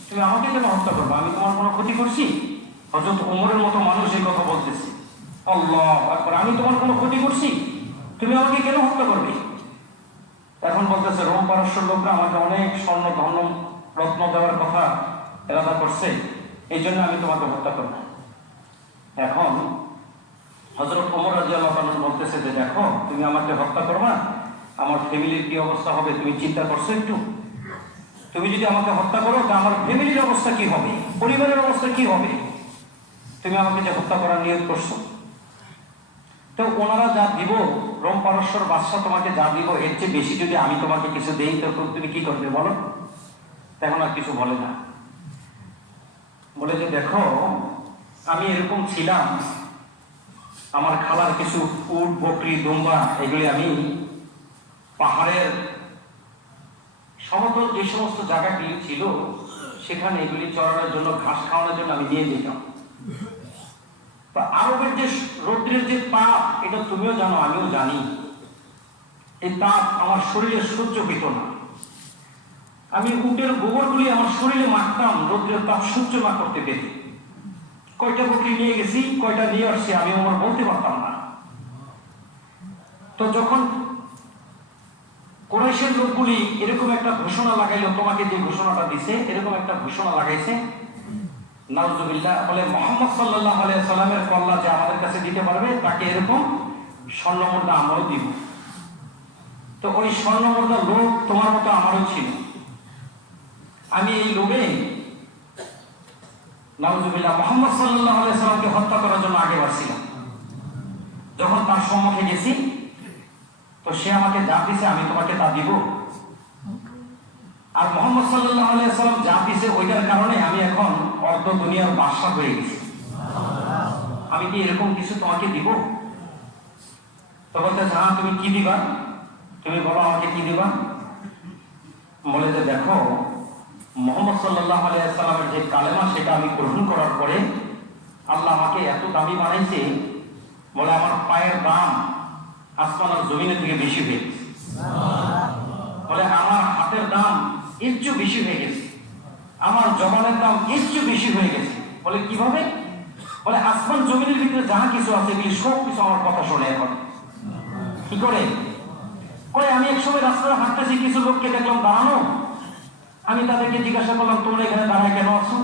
তুমি আমাকে কেন হত্যা করবো? আমি তোমার কোনো ক্ষতি করছি? হযরত ওমরের মতো মানুষ এই কথা বলতেছে। আল্লাহু আকবার, আমি তোমার কোনো ক্ষতি করছি? তুমি আমাকে কেন হত্যা করবে? এখন বলতেছে, রোম পারস্যের লোকরা আমাকে অনেক স্বর্ণ ধন রত্ন দেওয়ার কথা এরাদা করছে, এই জন্য আমি তোমাকে হত্যা করব। এখন হযরত ওমর রাদিয়াল্লাহু তাআলা বলতেছে যে, দেখো তুমি আমাকে হত্যা করবা, আমার ফ্যামিলির কি অবস্থা হবে তুমি চিন্তা করছো একটু? তুমি যদি আমাকে হত্যা করো তা আমার ফ্যামিলির অবস্থা কি হবে, পরিবারের অবস্থা কি হবে? তুমি আমাকে যে হত্যা করার নিয়ত করছো। তো ওনারা যা দিব, রোম পারস্যের বাদশা তোমাকে যা দিব, এর চেয়ে বেশি যদি আমি তোমাকে কিছু দেই, তখন তুমি কি করবে বলো? তখন আর কিছু বলে না। বলে যে, দেখো আমি এরকম ছিলাম, আমার খালার কিছু উট, বকরি, দুম্বা এগুলি আমি পাহাড়ের সমতল যে সমস্ত জায়গাগুলি ছিল সেখানে এগুলি চড়ানোর জন্য, ঘাস খাওয়ানোর জন্য আমি নিয়ে যেতাম। আরবের যে রৌদ্রের যে তাপ, এটা তুমিও জানো আমিও জানি, এই তাপ আমার শরীরে সহ্য হইত না। আমি উটের গোবরগুলি আমার শরীরে মাখতাম, রৌদ্রের তাপ সহ্য না করতে পেরে। কয়টা বকরি নিয়ে গেছি, কয়টা নিয়ে আসছি আমি আমার বলতে পারতাম না। তো যখন কুরাইশের লোকগুলি এরকম একটা ঘোষণা লাগাইলো, তোমাকে যে ঘোষণাটা দিছে এরকম একটা ঘোষণা লাগাইছে, নাউজুবিল্লাহ, বলে মুহাম্মদ সাল্লাল্লাহু আলাইহি সাল্লামের কল্লা যে আমাদের কাছে দিতে পারবে তাকে এরকম স্বর্ণমুদ্রা আমরাও দিব। তো ওই স্বর্ণমুদ্রা লোক তোমার মতো আমারও ছিল। আমি এই লোভে নাউজুবিল্লাহ মুহাম্মদ সাল্লাল্লাহু আলাইহি সাল্লামকে হত্যা করার জন্য আগে বাড়ছিলাম। যখন তার সম্মুখে গেছি, তো সে আমাকে যা দিছে আমি তোমাকে তা দিব। আর মুহাম্মদ সাল্লাল্লাহু আলাইহি সাল্লাম যা দিছে ওইটার কারণে আমি এখন অর্ধ দুনিয়ার বাদশা হয়ে গেছি। আমি কি এরকম কিছু তোমাকে দিব? তো বলতেছে, হ্যাঁ তুমি কি দিবা, তুমি বলো আমাকে কি দিবা? বলে যে, দেখো মুহাম্মদ সাল্লাল্লাহু আলাইহি সাল্লামের যে কালেমা সেটা আমি গ্রহণ করার পরে আল্লাহ আমাকে এত দামি বানাইছে, বলে আমার পায়ের দাম আসমান আর জমিনের থেকে বেশি হয়ে গেছে। বলে আমার হাতের দাম এর চেয়ে বেশি হয়ে গেছে, আমার জবানের দাম এর চেয়ে বেশি হয়ে গেছে। বলে কিভাবে? বলে আসমান জমিনের ভিতরে যা কিছু আছে এগুলি সব কিছু আমার কথা শোনে। এখন কি করে? আমি এক সময় রাস্তায় হাঁটতেছি, কিছু লোককে দেখলাম দাঁড়ানো, আমি তাদেরকে জিজ্ঞাসা করলাম, তোমরা এখানে দাঁড়ায় কেন আছো?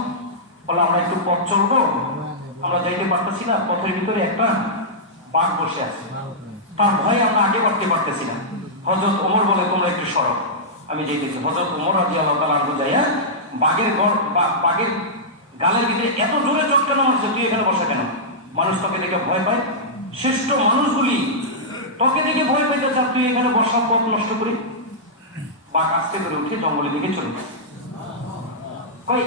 বলে আমরা একটু পথ চলবো, আমরা যাইতে পারতেছি না, পথের ভিতরে একটা বাঘ বসে আছে, তার ভয়ে আমরা আগে বাড়তে পারতেছি না। হযরত ওমর বলে, তোমরা একটু সরো, আমি যাইতেছি। হযরত ওমর রাদিয়াল্লাহু তাআলা আনহু যাইয়া বাঘের গালের ভিতরে এত জোরে চটকানো মারছে, তুই এখানে বসে কেন? মানুষ তোকে দেখে ভয় পায়, শ্রেষ্ঠ মানুষগুলি তোকে দেখে ভয় পাইতে চান, তুই এখানে বসার পথ নষ্ট করি। বাঘ আস্তে করে উঠে জঙ্গলের দিকে চলে যায়।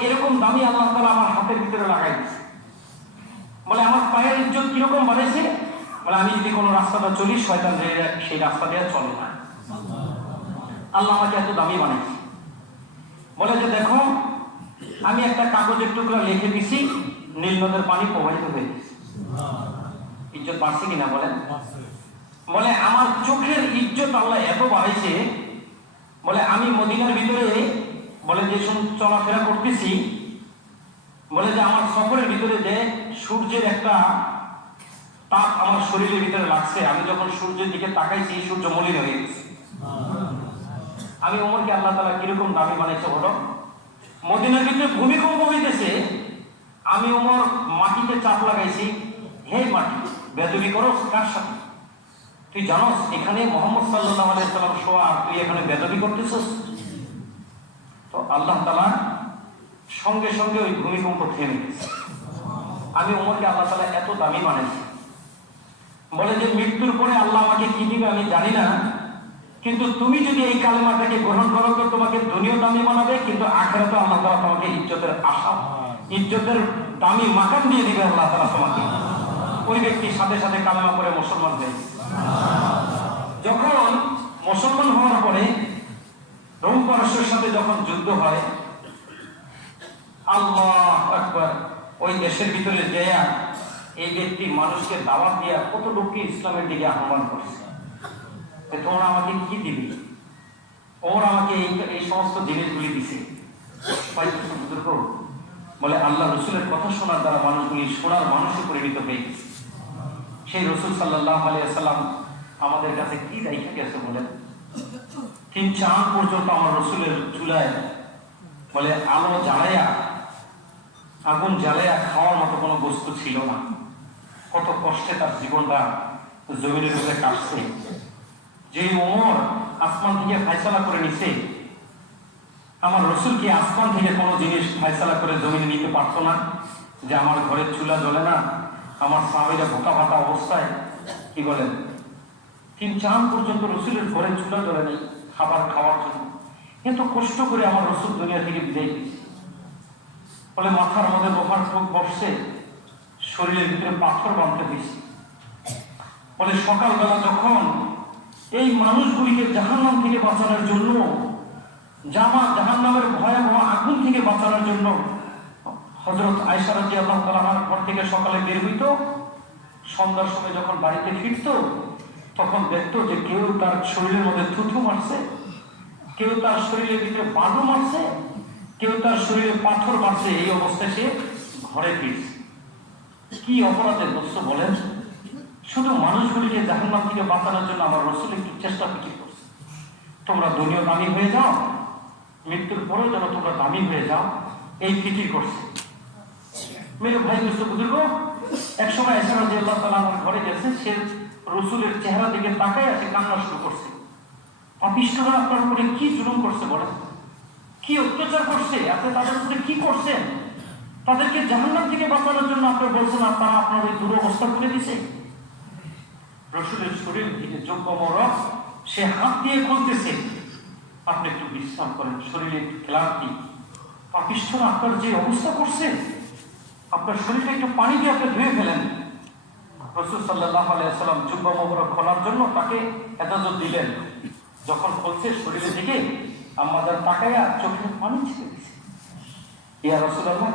এরকম দামি আল্লাহ তাআলা আমার হাতের ভিতরে লাগাই দিচ্ছে। বলে আমার পায়ের ইজ্জত কিরকম বাড়াইছে? বলে আমি যদি কোনো রাস্তাটা চলি, শয়তান সেই রাস্তা দিয়ে চলে না। আল্লাহ আমাকে এত দামি বানাইছে। বলে যে, দেখো আমি একটা কাগজের টুকরা লিখে দিছি, নীল নদের পানি প্রবাহিত হয়ে গেছে। ইজ্জত বাড়ছে কিনা বলেন? বলে আমার চোখের ইজ্জত আল্লাহ এত বাড়াইছে, বলে আমি মদিনার ভিতরে বলে যে চলাফেরা করতেছি, বলে যে আমার সফরের ভিতরে যে সূর্যের একটা তাপ আমার শরীরের ভিতরে লাগছে, আমি যখন সূর্যের দিকে তাকাইছি সূর্য মলিন হয়ে গেছে। আমি ওমরকে আল্লাহ তাআলা কিরকম দামি বানাইছে বলো। মদিনার ভিতরে ভূমিকম্প হইতেছে, আমি ওমর মাটিতে চাপ লাগাইছি, হে মাটি বেদবি করো কার সাথে? তুই জানোস এখানে মুহাম্মদ সাল্লাল্লাহু আলাইহি ওয়াসাল্লাম শোয়া, আর তুই এখানে বেদবি করতেছিস। তো আল্লাহ তাআলা সঙ্গে সঙ্গে ওই ভূমিকম্প থেমে গেছে। আমি ওমরকে আল্লাহ তাআলা এত দামি বানাইছি। বলে যে মৃত্যুর পরে আল্লাহ আমাকে কি দিবে আমি জানি না, কিন্তু তুমি যদি এই কালেমাটাকে গ্রহণ করো তো তোমাকে দুনিয়া দামি বানাবে, কিন্তু আখিরাতে আল্লাহ তাআলা তোমাকে ইজ্জতের আশা, ইজ্জতের দামি মাকাম দিয়ে দিবে আল্লাহ তাআলা তোমাকে। ওই ব্যক্তি সাথে সাথে কালেমা পড়ে মুসলমান হয়েছে। যখন মুসলমান হওয়ার পরে রোম পারস্যের সাথে যখন যুদ্ধ হয়, আল্লাহু আকবার, ওই দেশের ভিতরে যেয়া এই ব্যক্তি মানুষকে দাওয়াত দিয়া কত লোককে ইসলামের দিকে আহ্বান করছে। তোমরা আমাকে কি দিবি? ওরা আমাকে এই সমস্ত জিনিসগুলি দিছে। বলে আল্লাহ রসুলের কথা শোনার দ্বারা মানুষগুলি শোনার মানুষে পরিণত হয়ে গেছে। সেই রসুল সাল্লাল্লাহু আলাইহি ওয়াসাল্লাম আমাদের কাছে কি রাইখা গেছে বলেন? 3 চাঁদ পর্যন্ত আমার রসুলের চুলায় বলে আলো জ্বালাইয়া, আগুন জ্বালাইয়া খাওয়ার মতো কোনো বস্তু ছিল না। কত কষ্টে তার জীবনটা জমিনের উপরে কাটছে। যে ওমর আসমান থেকে ফায়সালা করে নিছে, আমার রসুল কি আসমান থেকে কোনো জিনিস ফায়সালা করে জমিনে নিতে পারতো না? যে আমার ঘরের চুলা জ্বলে না, আমার সাহাবীরা ভোকা ভাতা অবস্থায় কি বলেন 3 চাঁদ পর্যন্ত রসুলের ঘরের চুলা জ্বলে নেই খাবার খাওয়ার জন্য। কিন্তু কষ্ট করে আমার রসুল দুনিয়া থেকে বিদায় দিয়েছে। বলে মাথার মধ্যে লোহার ঠোক বসছে, শরীরের ভিতরে পাথর বাঁধতে হয়েছে। বলে সকালবেলা যখন এই মানুষগুলিকে জাহান্নাম থেকে বাঁচানোর জন্য, জাহান্নামের ভয়াবহ আগুন থেকে বাঁচানোর জন্য হযরত আয়েশা রাদিয়াল্লাহু তাআলা আনহার ঘর থেকে সকালে বের হইত, সন্ধ্যার সময় যখন বাড়িতে ফিরত তখন দেখতো যে কেউ তার শরীরের মধ্যে থুথু মারছে, কেউ তার শরীরের ভিতরে বালু মারছে, কেউ তার শরীরে পাথর মারছে। এই অবস্থায় সে ঘরে ফিরছে। কি অপরাধের দোষ বলেন? শুধু মানুষগুলিকে জাহান্নাম থেকে বাঁচানোর জন্য আমার রসুল একটু চেষ্টা ফিকির করছে। তোমরা দুনিয়া দামি হয়ে যাও, মৃত্যুর পরেও যেন তোমরা দামি হয়ে যাও, এই ফিকির করছে। মেরে ভাই বুজুর্গ এক সময় আয়েশা রাদিয়াল্লাহু তাআলা আমার ঘরে গেছে, সে রসুলের চেহারা দিকে তাকায় আছে, কান্না শুরু করছে। পাপিষ্ঠরা আপনার উপরে কি জুলুম করছে বলেন? কি অত্যাচার করছে? আপনি তাদের উপরে কি করছেন? তাদেরকে জাহান্নাম থেকে বাঁচানোর জন্য আপনি বলছেন, আর তারা আপনার এই দুরবস্থা করে দিছে। রসুলের শরীর থেকে যোগ্য মরক সে হাত দিয়ে খুলতেছে। আপনি একটু বিশ্রাম করেন, শরীরে একটু ক্লান্তি। পাপিষ্ঠরা আপনার যে অবস্থা করছে, আপনার শরীরে একটু পানি দিয়ে আপনি ধুয়ে ফেলেন। রাসূল সাল্লাল্লাহু আলাইহি ওয়াসাল্লাম জুব্বা মোবারক খোলার জন্য তাকে ইজাজত দিলেন। যখন খুলছে শরীরের দিকে, আম্মাজান তাকায়া চোখে পানি ছেড়ে দিয়েছে। ইয়া রাসূলুল্লাহ,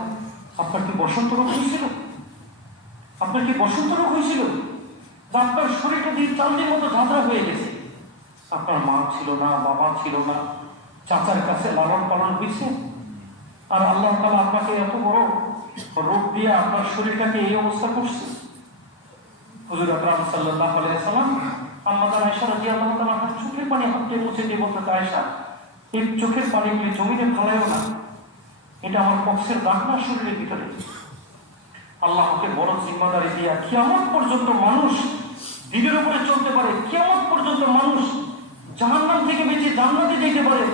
আপনার কি বসন্ত রোগ হয়েছিল? আপনার কি বসন্ত রোগ হয়েছিল? আপনার শরীরটা দিয়ে চাঁদের মতো ঝাঁঝরা হয়ে গেছে। আপনার মা ছিল না, বাবা ছিল না, চাচার কাছে লালন পালন হয়েছে, আর আল্লাহ তাআলা আপনাকে এত বড় রোগ দিয়ে আপনার শরীরটাকে এই অবস্থা করছে। হুজুর আকরাম সাল্লাল্লাহু আলাইহি ওয়াসাল্লাম আম্মাজান আয়েশা রাদিয়াল্লাহু তাআলা চোখের পানি হাত দিয়ে মুছে দিয়ে বলতে, আয়েশা এই চোখের পানিগুলি জমিনে ফেলাইও না, এটা আমার পক্ষের দাগ না শরীরের ভিতরে। আল্লাহকে বড় জিম্মাদারি দিয়া কিয়ামত পর্যন্ত মানুষ দিনের উপরে চলতে পারে, কিয়ামত পর্যন্ত মানুষ জাহান্নাম থেকে বেঁচে জান্নাতে যেতে পারে,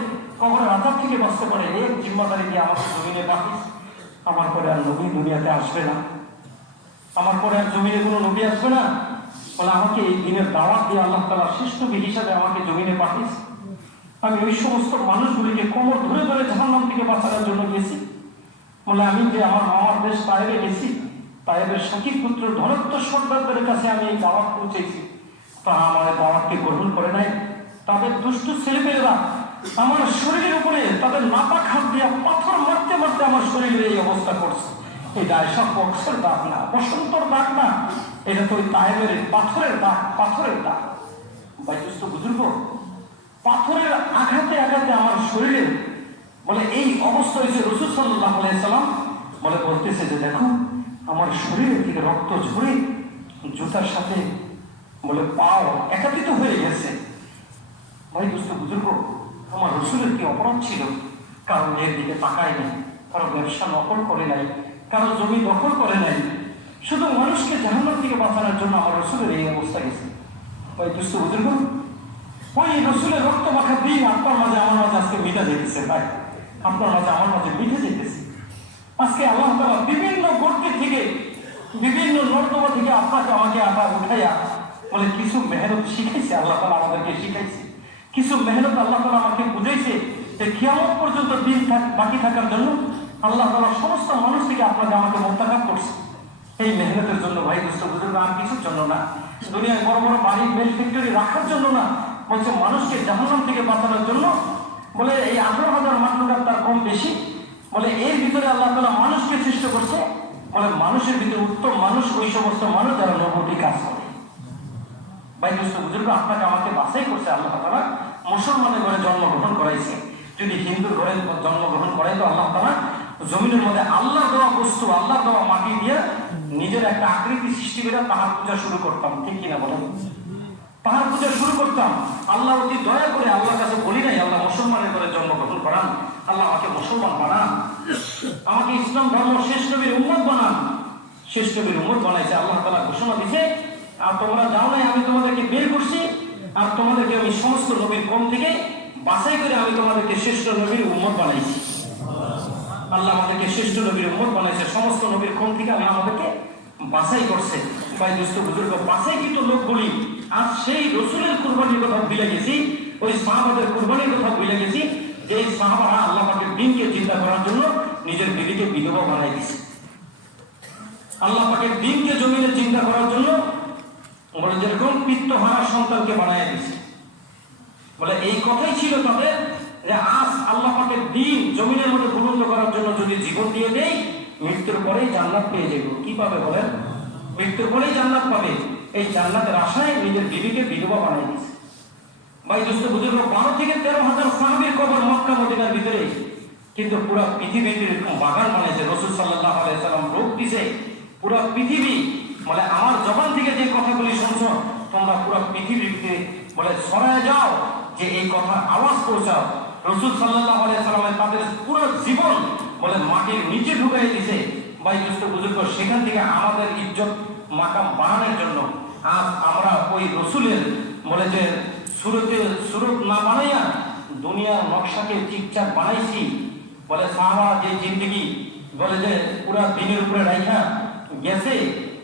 কবরের আযাব থেকে বাঁচতে পারে। এই জিম্মাদারি দিয়ে আমাকে জমিনে পাঠিয়েছ। আমার পরে আর নবী দুনিয়াতে আসবে না, আমার পরে আর জমিনে কোনো নবী আসবে না। বলে আমাকে এই দিনের দাওয়াত দিয়ে আল্লাহ তাআলা শ্রেষ্ঠ নবী হিসাবে আমাকে জমিনে পাঠিয়েছ। আমি ওই সমস্ত মানুষগুলিকে কোমর ধরে ধরে জাহান্নাম থেকে বাঁচানোর জন্য গেছি। বলে আমি যে আমার মামার দেশ তায়েবে গেছি, তায়েবের সখী পুত্র ধনত্ব সর্দারদের কাছে আমি এই দাওয়াত পৌঁছেছি, তারা আমার দাওয়াতকে গ্রহণ করে নাই। তাদের দুষ্ট ছেলেমেয়েরা আমার শরীরের উপরে তাদের নাপাক হাত দিয়ে পাথর মারতে মারতে আমার শরীরের এই অবস্থা করছে। এটা এসব বক্সের দাগ না, বসন্তর দাগ না, এটা তো ওই তায়েবের পাথরের দাগ, পাথরের দাগ। বাইতুস্ত বুজুর্গ, পাথরের আঘাতে আঘাতে আমার শরীরে বলে এই অবস্থা হয়েছে রাসূল সাল্লাল্লাহু আলাইহি সাল্লাম বলে বলতেছে যে দেখো আমার শরীরের থেকে রক্ত ঝরে জুতার সাথে বলে পাও একাত্রিত হয়ে গেছে। ভাই দোস্ত বুজুর্গ, আমার রসুলের কি অপরাধ ছিল? কারো মেয়ের দিকে তাকায় নাই, কারো ব্যবসা নকল করে নাই, কারো জমি দখল করে নাই, শুধু মানুষকে জাহান্নাম থেকে বাঁচানোর জন্য আমার রসুলের এই অবস্থা গেছে। ভাই দোস্ত বুজুর্গ, ওই রসুলের রক্ত মাখা দিন আপনার মাঝে আমার মাঝে আজকে মিটা যেতেছে। ভাই আপনার মাঝে আমার মাঝে মিটে যেতেছে। আজকে আল্লাহ তাআলা বিভিন্ন গর্তে থেকে বিভিন্ন নর্দমা থেকে আপনাকে আমাকে আবার উঠাইয়া বলে কিছু মেহনত শিখাইছে। আল্লাহ তাআলা আমাদেরকে শিখাইছে কিছু মেহনত। আল্লাহ তাআলা আমাকে বুঝাইছে যে কিয়ামত পর্যন্ত দিন বাকি থাকার জন্য আল্লাহ তাআলা সমস্ত মানুষ থেকে আপনাকে আমাকে মোত্তাকাব করছে এই মেহনতের জন্য। ভাই দোস্ত বুজুর্গ, আর কিছুর জন্য না, দুনিয়ায় বড় বড় বাড়ি বেল ফ্যাক্টরি রাখার জন্য না, বলছে মানুষকে জাহান্নাম থেকে বাঁচানোর জন্য। বলে এই 18,000 মাখলুকাত তার কম বেশি, বলে এর ভিতরে আল্লাহ তাআলা মানুষকে সৃষ্টি করছে। বলে মানুষের ভিতরে উত্তম মানুষ ওই সমস্ত মানুষ যারা নবুতি কাজ করে। ভাই দোস্ত বুজুর্গ, আপনাকে আমাকে বাছাই করছে আল্লাহ তাআলা, মুসলমানের ঘরে জন্মগ্রহণ করাইছে। যদি হিন্দুর ঘরে জন্মগ্রহণ করাই তো আল্লাহ তাআলা জমিনের মধ্যে আল্লাহ দেওয়া বস্তু, আল্লাহ দেওয়া মাটি দিয়ে নিজের একটা আকৃতি সৃষ্টি করে তাহার পূজা শুরু করতাম, ঠিক কিনা বলেন? তাহার পূজা শুরু করতাম। আল্লাহ অতি দয়া করে আল্লাহর কাছে বলি নাই আল্লাহ মুসলমানের ঘরে জন্মগ্রহণ করান, আল্লাহ আমাকে মুসলমান বানান, আমাকে ইসলাম ধর্ম শেষ নবীর উম্মত বানান। শেষ নবীর উম্মত বানাইছে। আল্লাহ তাআলা ঘোষণা দিছে, আর তোমরা যাও নাই, আমি তোমাদেরকে বের করছি, আর তোমাদেরকে আমি সমস্ত নবীর কম থেকে বাছাই করে আমি তোমাদেরকে শ্রেষ্ঠ নবীর উম্মত বানাইছি। আল্লাহ আমাদেরকে শ্রেষ্ঠ নবীর উম্মত বানাইছে, সমস্ত নবীর কম থেকে আল্লাহ আমাদেরকে বাছাই করছে। ভাই দোস্ত বুজুর্গ, বাছাইকৃত লোকগুলি আজ সেই রসুলের কুরবানির কথা ভুলে গেছি, ওই সাহাবাদের কুরবানির কথা ভুলে গেছি, যে এই সাহাবারা আল্লাহ পাকের দ্বীনকে চিন্তা করার জন্য নিজের বিবিকে বিধবা বানাই দিয়েছে। আল্লাহ পাকের দ্বীনকে জমিনে চিন্তা করার জন্য বলে যেরকম পিত্তহারা সন্তানকে বানাই দিয়েছে। বলে এই কথাই ছিল তাদের যে আজ আল্লাহ পাকের দ্বীন জমিনের মধ্যে বুলন্দ করার জন্য যদি জীবন দিয়ে দেই, মৃত্যুর পরেই জান্নাত পেয়ে যাবো। কি পাবে বলেন? মৃত্যুর পরেই জান্নাত পাবে। এই জান্নাতের আশায় নিজের বিবিকে বিধবা বানাই দিয়েছে। ভাই দোস্ত বুজুর্গ, 12 থেকে 13,000 সাহাবীর কবর মক্কা মদিনার ভিতরে, কিন্তু পুরো পৃথিবীতে এরকম বাগান বানাইছে। রাসূল সাল্লাল্লাহু আলাইহি সাল্লাম রূপ দিছে পুরো পৃথিবী। বলে আমার জবান থেকে যে কথাগুলি শুনছো তোমরা পুরো পৃথিবীতে বলে ছড়ায় যাও, যে এই কথার আওয়াজ পৌঁছাও। রাসূল সাল্লাল্লাহু আলাইহি সাল্লাম তাদের পুরো জীবন বলে মাটির নিচে ঢুকাই দিছে। ভাই দোস্ত বুজুর্গ, সেখান থেকে আমাদের ইজ্জত মাকাম বাড়ানোর জন্য আজ আমরা ওই রসুলের বলে যে সুরত না বানাইয়া দুনিয়ার নকশাকে ঠিকঠাক বানাইছি। বলে সাহাবা যে জিন্দগি বলে যে পুরা দিনের উপরে রাইখা গেছে,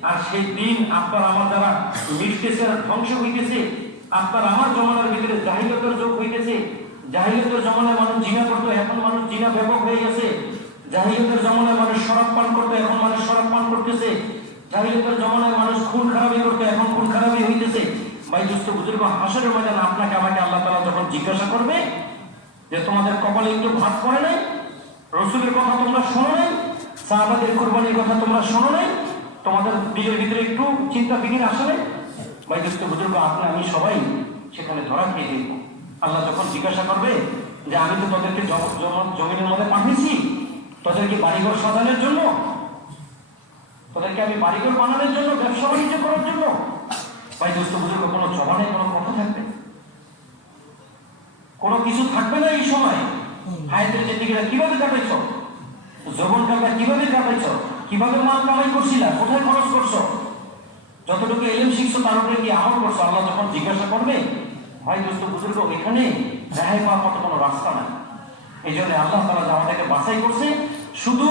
আর সেই দিন আপনার আমার দ্বারা মিটতেছে, ধ্বংস হইতেছে। আপনার আমার জমানার ভিতরে জাহিলিয়তের যুগ হইতেছে। জাহিলিয়তের জমানায় মানুষ জিনা করতো, এখন মানুষ জিনা ব্যাপক হয়ে গেছে। জাহিলিয়তের জমানায় মানুষ শরাব পান করতো, এখন মানুষ শরাব পান করতেছে। জাহিলিয়তের জমানায় মানুষ খুন খারাপি করতো, এখন খুন খারাপি হইতেছে। ভাই দোস্ত বুজুর্গ, হাসরের ময়দানে আপনাকে আমাকে আল্লাহ তাআলা যখন জিজ্ঞাসা করবে যে তোমাদের কপালে একটু ভাত পড়ে নাই, রসুলের কথা তোমরা শোনো নাই, সাহাবাদের কুরবানির কথা তোমরা শোনো নাই, তোমাদের দিলের ভিতরে একটু চিন্তা ফিকির আসে নাই? ভাই দোস্ত বুজুর্গ, আপনি আমি সবাই সেখানে ধরা খেয়ে দেখব। আল্লাহ যখন জিজ্ঞাসা করবে যে আমি তো তোদেরকে জমিনের মধ্যে পাঠিয়েছি তোদেরকে বাড়িঘর সাজানোর জন্য, তোদেরকে আমি বাড়িঘর বানানোর জন্য, ব্যবসা বাণিজ্য করার জন্য। ভাই দোস্ত বুজুর্গ, কোনো জবানে কোনো কথা থাকবে, কোনো কিছু থাকবে না। এই সময় হায়াতের জিন্দেগিটা কিভাবে কাটাইছ, যৌবনকালটা কিভাবে কাটাইছ, কিভাবে মাল কামাই করছিলা, কোথায় খরচ করছো, যতটুকু এলেম শিখছো তার উপরে কি আমল করছো, আল্লাহ যখন জিজ্ঞাসা করবে, ভাই দোস্ত বুজুর্গ, এখানে রেহাই পাওয়ার মতো কোনো রাস্তা নাই। এই জন্য আল্লাহ তাআলা আমাদেরকে বাছাই করছে, শুধু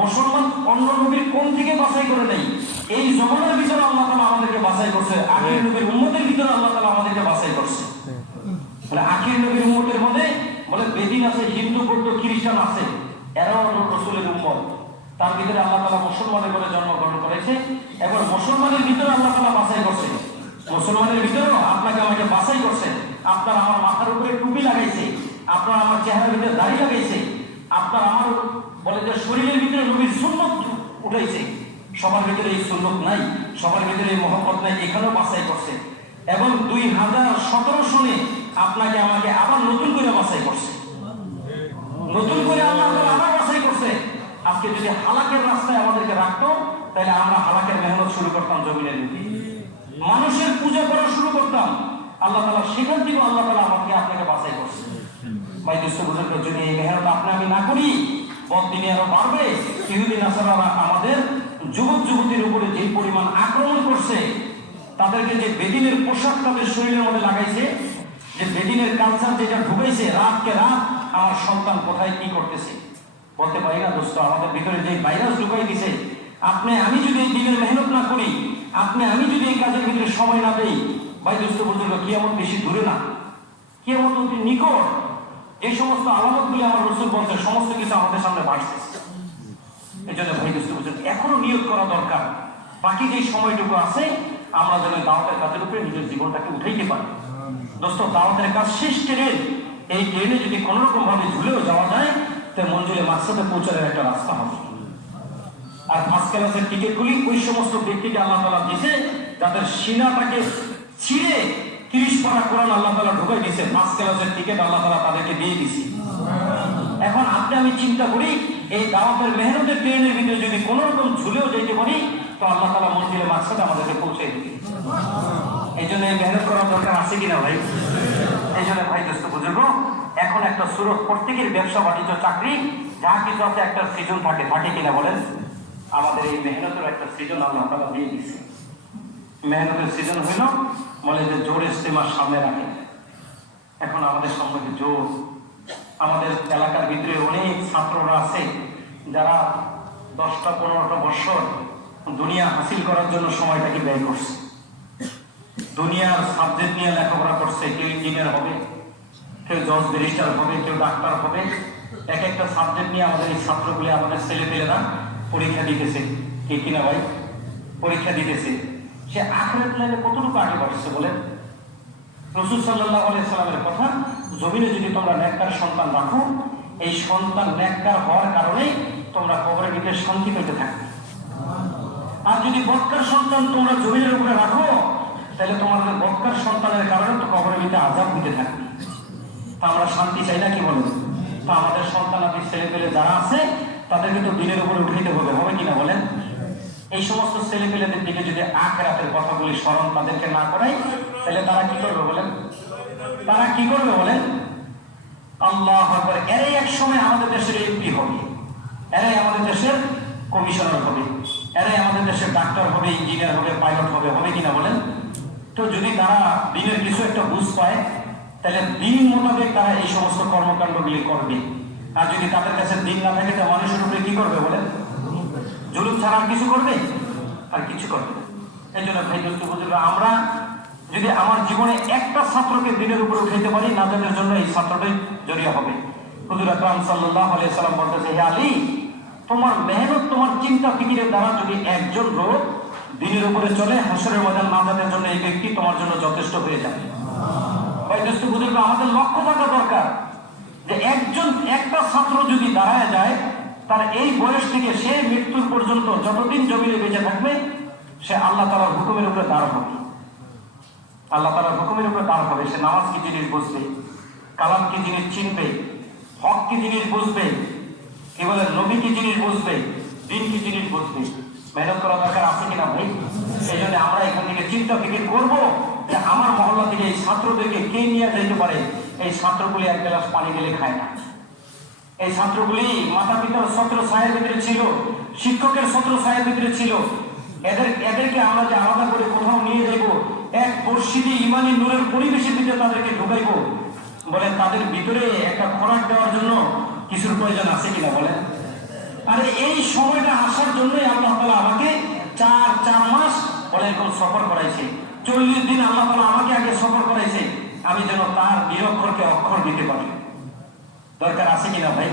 মুসলমান অন্য নবীর কোন থেকে বাছাই করে নেই, এই জমানার ভিতরে আল্লাহ তাআলা আমাদেরকে বাছাই করছে। আখির নবীর উম্মতের ভিতরে আল্লাহ তাআলা আমাদেরকে বাছাই করছে। মানে আখির নবীর উম্মতের মধ্যে বলে বেদিন আছে, হিন্দু, বৌদ্ধ, খ্রিস্টান আছে, এরাও রসুলের উম্মত। তার ভিতরে আল্লাহ তাআলা মুসলমানের ঘরে জন্মগ্রহণ করেছে। এবার মুসলমানের ভিতরে আল্লাহ তাআলা বাছাই করছে, মুসলমানের ভিতরেও আপনাকে আমাকে বাছাই করছে। আপনার আমার মাথার উপরে টুপি লাগাইছে, আপনার আমার চেহারার ভিতরে দাড়ি লাগাইছে, আপনার আমার বলে যে শরীরের ভিতরে নবীর সুন্নত উঠাইছে। সবার ভিতরে এই সুন্নত নাই, সবার ভিতরে এই মহব্বত নাই, এখানেও বাছাই করছে। এবং 2017 সনে আপনাকে আমাকে আবার নতুন করে বাছাই করছে, নতুন হালাকের রাস্তায় আমাদেরকে রাখতো, তাহলে আমরা হালাকের মেহনত শুরু করতাম জমিনের দিকে, মানুষের পূজা করা শুরু করতাম। আল্লাহ তাআলা সেখান থেকে আল্লাহ তাআলা আমাকে আপনাকে বাছাই করছে। ভাই দোস্ত বুজুর্গ, যদি এই মেহনত আপনি আমি না করি, বদদিনে আরো বাড়বে। ইহুদি নাসারারা আমাদের যুবক যুবতীর উপরে যে পরিমাণ আক্রমণ করছে, তাদেরকে যে বেদিনের পোশাক তাদের শরীরের মধ্যে লাগাইছে, যে বেদিনের কালচার যেটা ঢুকাইছে, রাতকে রাত আমার সন্তান কোথায় কি করতেছে বলতে পারি না দোস্ত। আমাদের ভিতরে যে ভাইরাস ঢুকাই দিছে, আপনি আমি যদি এই দিনের মেহনত না করি, আপনি আমি যদি এই কাজের ভিতরে সময় না দেই, ভাই দোস্ত বুজুর্গ, কিয়ামত বেশি দূরে না, কিয়ামত অতি নিকট। এই সমস্ত আলামতগুলি আমার রাসূল বলতে সমস্ত কিছু আমাদের সামনে ভাসতেছে। এই জন্য ভাই দোস্ত বুজুর্গ, এখনো নিয়ত করা দরকার, বাকি যে সময়টুকু আছে আমরা যেন দাওয়াতের কাজের উপরে নিজের জীবনটাকে উঠাইতে পারি। দোস্ত, দাওয়াতের কাজ শেষ ট্রেন, এই ট্রেনে যদি কোনো রকম ভাবে ঝুলেও যাওয়া যায়, তো মঞ্জিলে মাকসাদে পৌঁছানোর একটা রাস্তা হবে। আর ফার্স্ট ক্লাসের টিকিটগুলি ওই সমস্ত ব্যক্তিকে আল্লাহ তাআলা দিয়েছে যাদের সিনাটাকে ছিঁড়ে 30 পারা কোরআন আল্লাহ তাআলা ঢুকাই দিয়েছে। ফার্স্ট ক্লাসের টিকিট আল্লাহ তাআলা তাদেরকে দিয়ে দিয়েছে। এখন আপনি আমি চিন্তা করি, এই দাওয়াতের মেহনতের ট্রেনের ভিতরে যদি কোনো রকম ঝুলেও যেতে পারি, তো আল্লাহ তাআলা মঞ্জিলে মাকসাদে আমাদেরকে পৌঁছাই দিবে। এই জন্য এই মেহনত করার দরকার আছে কিনা ভাই? এই জন্য ভাই দোস্ত বুজুর্গ, এখন একটা সুরত, প্রত্যেকের ব্যবসা বাণিজ্য চাকরি যা কিছু আছে একটা সিজন থাকে কিনা বলেন? আমাদের এই মেহনতের একটা সিজন আল্লাহ তাআলা দিয়ে দিচ্ছে। মেহনতের সিজন হইল বলে যে জোর ইস্তেমার সামনে রাখে। এখন আমাদের সম্পর্কে জোর, আমাদের এলাকার ভিতরে অনেক ছাত্ররা আছে যারা 10-15টা বছর দুনিয়া হাসিল করার জন্য সময়টাকে ব্যয় করছে, দুনিয়ার সাবজেক্ট নিয়ে লেখাপড়া করছে। কেউ ইঞ্জিনিয়ার হবে, কেউ জজ ব্যারিস্টার হবে, কেউ ডাক্তার হবে। এক একটা সাবজেক্ট নিয়ে আমাদের এই ছাত্রগুলি, আমাদের ছেলেপেলেরা পরীক্ষা দিতেছে, কে কিনা ভাই? পরীক্ষা দিতেছে। সে আখিরাত লাইনে কতটুকু আগে বাড়ছে বলেন? রাসূল সাল্লাল্লাহু আলাইহি সাল্লামের কথা, জমিনে যদি তোমরা নেককার সন্তান রাখো, এই সন্তান নেককার হওয়ার কারণে তোমরা কবরের ভিতরে শান্তি পেতে থাকবে। আর যদি বদকার সন্তান তোমরা জমিনের উপরে রাখো, তাহলে তোমাদের বদকার সন্তানের কারণে তো কবরের ভিতরে আযাব দিতে থাকবে। তা আমরা শান্তি চাই না কি বলেন? তা আমাদের সন্তান আদি ছেলেপেলে যারা আছে তাদেরকে তো দিনের উপরে উঠাইতে হবে কিনা বলেন? এই সমস্ত ছেলেপেলেদের দিকে যদি আখিরাতের কথাগুলি স্মরণ তাদেরকে না করাই, তাহলে তারা কি করবে বলেন? তারা কি করবে বলেন? আল্লাহু আকবার। এরাই এক সময় আমাদের দেশের এমপি হবে, এরাই আমাদের দেশের কমিশনার হবে, এরাই আমাদের দেশের ডাক্তার হবে, ইঞ্জিনিয়ার হবে, পাইলট হবে কিনা বলেন? তো যদি তারা দিনের কিছু একটা বুঝ পায়, তাহলে দিন মোতাবেক তারা এই সমস্ত কর্মকাণ্ডগুলি করবে। আর যদি তাদের কাছে দিন না থাকে, তো মানুষের উপরে কি করবে বলেন? জুলুম ছাড়া আর কিছু করবে? আর কিছু করবে। এই জন্য ভাই দোস্ত বুজুর্গ, আমরা যদি আমার জীবনে একটা ছাত্রকে দিনের উপরে উঠাইতে পারি, নাজাতের জন্য এই ছাত্রটাই জড়িয়ে হবে। হুজুর আকরাম সাল্লাল্লাহু আলাইহি সাল্লাম বলতেছে, হে আলী, তোমার মেহনত, তোমার চিন্তা ফিকিরের দ্বারা যদি একজন লোক দিনের উপরে চলে, হাসরের ময়দান নাজাতের জন্য এই ব্যক্তি তোমার জন্য যথেষ্ট হয়ে যাবে। ভাই দোস্ত বুজুর্গ, আমাদের লক্ষ্য থাকা দরকার যে একটা ছাত্র যদি দাঁড়ায় যায়, তার এই বয়স থেকে সে মৃত্যুর পর্যন্ত যতদিন জমিনে বেঁচে থাকবে, সে আল্লাহ তাআলার হুকুমের উপরে দাঁড় হবে। আল্লাহ তাআলার হুকুমের উপরে দাঁড় হবে। সে নামাজ কি জিনিস বুঝবে, কালাম কি জিনিস চিনবে, হক কি জিনিস বুঝবে, কি বলে নবী কি জিনিস বুঝবে, দিন কি জিনিস বুঝবে। মেহনত করা দরকার আছে কিনা ভাই? এই জন্য আমরা এখান থেকে চিন্তা ফিকির করবো যে আমার মহল্লা থেকে এই ছাত্রদেরকে কে নিয়ে যেতে পারে। এই ছাত্রগুলি এক গ্লাস পানি দিলে খায় না। এই ছাত্রগুলি মাতা পিতার ছত্র ছায়ের ভিতরে ছিল, শিক্ষকের ছত্র ছায়ের ভিতরে ছিল। এদেরকে আমরা যে আলাদা করে কোথাও নিয়ে যাইব, এক মসজিদে ইমানি নূরের পরিবেশের ভিতরে তাদেরকে ঢুকাইব, বলে তাদের ভিতরে একটা খোরাক দেওয়ার জন্য কিছুর প্রয়োজন আছে কিনা বলেন? আরে এই সময়টা আসার জন্যই আল্লাহ তাআলা আমাকে চার মাস বলে এরকম সফর করাইছে। 40 দিন আল্লাহ তাআলা আমাকে আগে সফর করাইছে, আমি যেন তার নিরক্ষরকে অক্ষর দিতে পারি। দরকার আছে কিনা ভাই?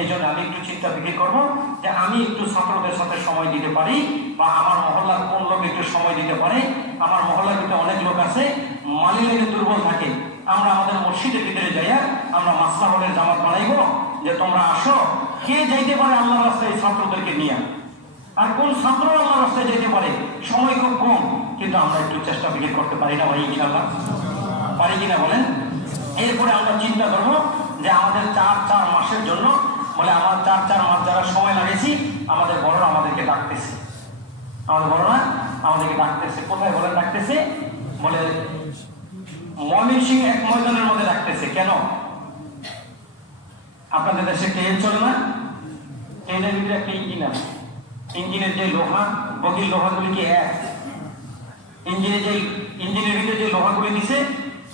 এই জন্য আমি একটু চিন্তা ফিকির করবো যে আমি একটু ছাত্রদের সাথে সময় দিতে পারি, বা আমার মহল্লার কোন লোক একটু সময় দিতে পারে। আমার মহল্লার ভিতরে অনেক লোক আছে মালি লেগে দুর্বল থাকে, আমরা আমাদের মসজিদের ভিতরে যাইয়া আমরা মাসলা হলের জামাত বানাইব যে তোমরা আসো, কে যাইতে পারে আল্লাহর রাস্তায় ছাত্রদেরকে নিয়ে, আর কোন ছাত্র আল্লাহর রাস্তায় যেতে পারে। সময় খুব কম, কিন্তু আমরা একটু চেষ্টা ফিকির করতে পারি না ভাই? ইনশাআল্লাহ পারি কিনা বলেন? এরপরে আমরা চিন্তা করবো যে আমাদের 4 মাসের জন্য বলে আমার 4 মাস যারা সময় লাগেছি আমাদের বড়রা আমাদেরকে ডাকতেছে, আমাদের বড়রা আমাদেরকে ডাকতেছে। কোথায় বলেন ডাকতেছে? বলে ময়মনসিংহ এক ময়দানের মধ্যে ডাকতেছে। কেন? আপনাদের দেশে ট্রেন চলে না? ট্রেনের ভিতরে একটা ইঞ্জিন আছে, ইঞ্জিনের যে লোহা, বগির লোহাগুলি কি এক? ইঞ্জিনের ভিতরে যে লোহাগুলি দিছে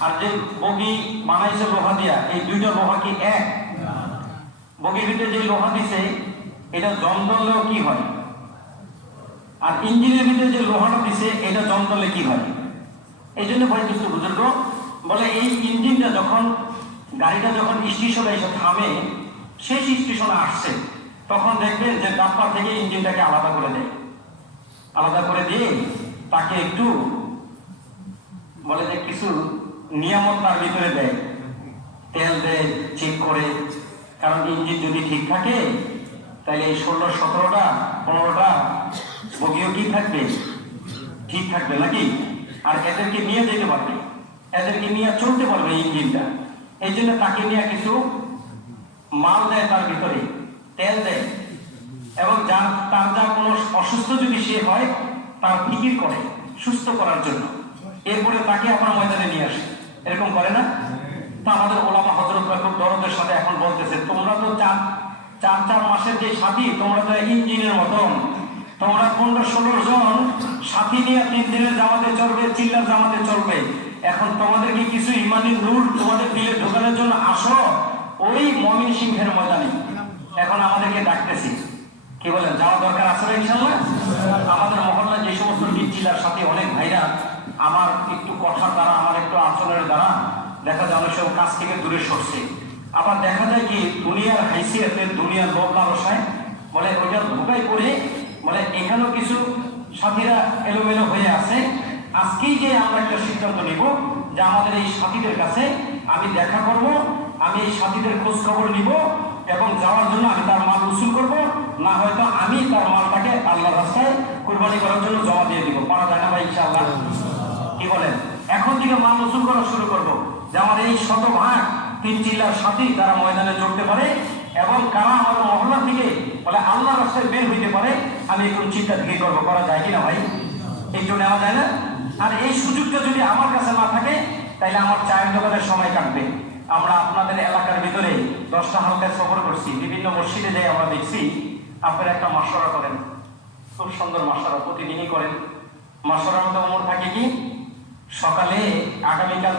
আর যে বগি বানাইছে লোহা দিয়া, এই দুইটা লোহা কি এক? বগির ভিতরে যে লোহা দিছে এটা জং ধরলেও কি হয়, আর ইঞ্জিনের ভিতরে যে লোহাটা দিছে এটা জং ধরলে কি হয়? এই জন্য ভাই কিছু বুজুর্গ বলে এই ইঞ্জিনটা যখন গাড়িটা যখন স্টেশনে এসে থামে, শেষ স্টেশনে আসছে, তখন দেখবেন যে ডাব্বা থেকে ইঞ্জিনটাকে আলাদা করে দেয়। আলাদা করে দিয়ে তাকে একটু বলে যে কিছু নিয়ামত তার ভিতরে দেয়, তেল দেয়, চেক করে। কারণ ইঞ্জিন যদি ঠিক থাকে তাহলে এই 16, 17টা 15টা বগিও কি থাকবে, ঠিক থাকবে নাকি? আর এদেরকে নিয়ে যেতে পারবে, এদেরকে নিয়ে চলতে পারবে ইঞ্জিনটা। এই জন্য তাকে নিয়ে কিছু মাল দেয়, তার ভিতরে তেল দেয়, এবং তার যা কোনো অসুস্থ যদি সে হয় তার ফিকির করে সুস্থ করার জন্য, এরপরে তাকে আপনার ময়দানে নিয়ে আসে। এরকম করে না? তা আমাদের ওলামা হযরতরা খুব দরদের সাথে এখন বলতেছে, তোমরা তো 4 মাসের যে সাথী, তোমরা তো ইঞ্জিনের মতন, তোমরা 15-16 জন সাথী নিয়ে 3 দিনের জামাতে চলবে, চিল্লার জামাতে চলবে। এখন তোমাদেরকে কিছু ইমানি নূর তোমাদের দিলে ঢোকানোর জন্য আসো ওই ময়মনসিংহের ময়দানে। এখন আমাদেরকে ডাকতেছি, কি বলেন, যাওয়া দরকার আছে না ইনশাআল্লাহ? আমাদের মহল্লায় যে সমস্ত চিল্লার সাথে অনেক ভাইরা আমার একটু কথার দ্বারা, আমার একটু আচরণের দ্বারা দেখা যায় অনেক সব কাজ থেকে দূরে সরছে। আবার দেখা যায় কি দুনিয়ার হাইসিয়াতের, দুনিয়ার লোভ লালসায় বলে ওইটা ধোকায় করে বলে এখানেও কিছু সাথীরা এলোমেলো হয়ে আছে। আজকেই যে আমরা একটা সিদ্ধান্ত নিব যে আমাদের এই সাথীদের কাছে আমি দেখা করব, আমি এই সাথীদের খোঁজ খবর নিব, এবং যাওয়ার জন্য আমি তার মাল উসুল করব, না হয়তো আমি তার মালটাকে আল্লাহর রাস্তায় কুরবানি করার জন্য জমা দিয়ে দিব। পারা যায় না ভাই ইনশাআল্লাহ? কি বলেন? এখন থেকে মাল উসুল করা শুরু করব যে আমার এই 100 ভাগ 3 চিল্লার সাথী তারা ময়দানে চড়তে পারে, এবং কারা আমার মহল্লা থেকে বলে আল্লাহর রাস্তায় বের হইতে পারে, আমি একটু চিন্তা থেকে করবো। করা যায় কিনা ভাই? একটু নেওয়া যায় না? আর এই সুযোগটা যদি আমার কাছে না থাকে তাহলে আমার চায়ের দোকানের সময় কাটবে। আমরা আপনাদের এলাকার ভিতরে 10টা হালকায় সফর করছি, বিভিন্ন মসজিদে যাই, আমরা দেখছি আপনারা একটা মাশওয়ারা করেন, খুব সুন্দর মাশওয়ারা প্রতিদিনই করেন। মাশওয়ারার মধ্যে ওমর থাকে কি, সকালে আগামীকাল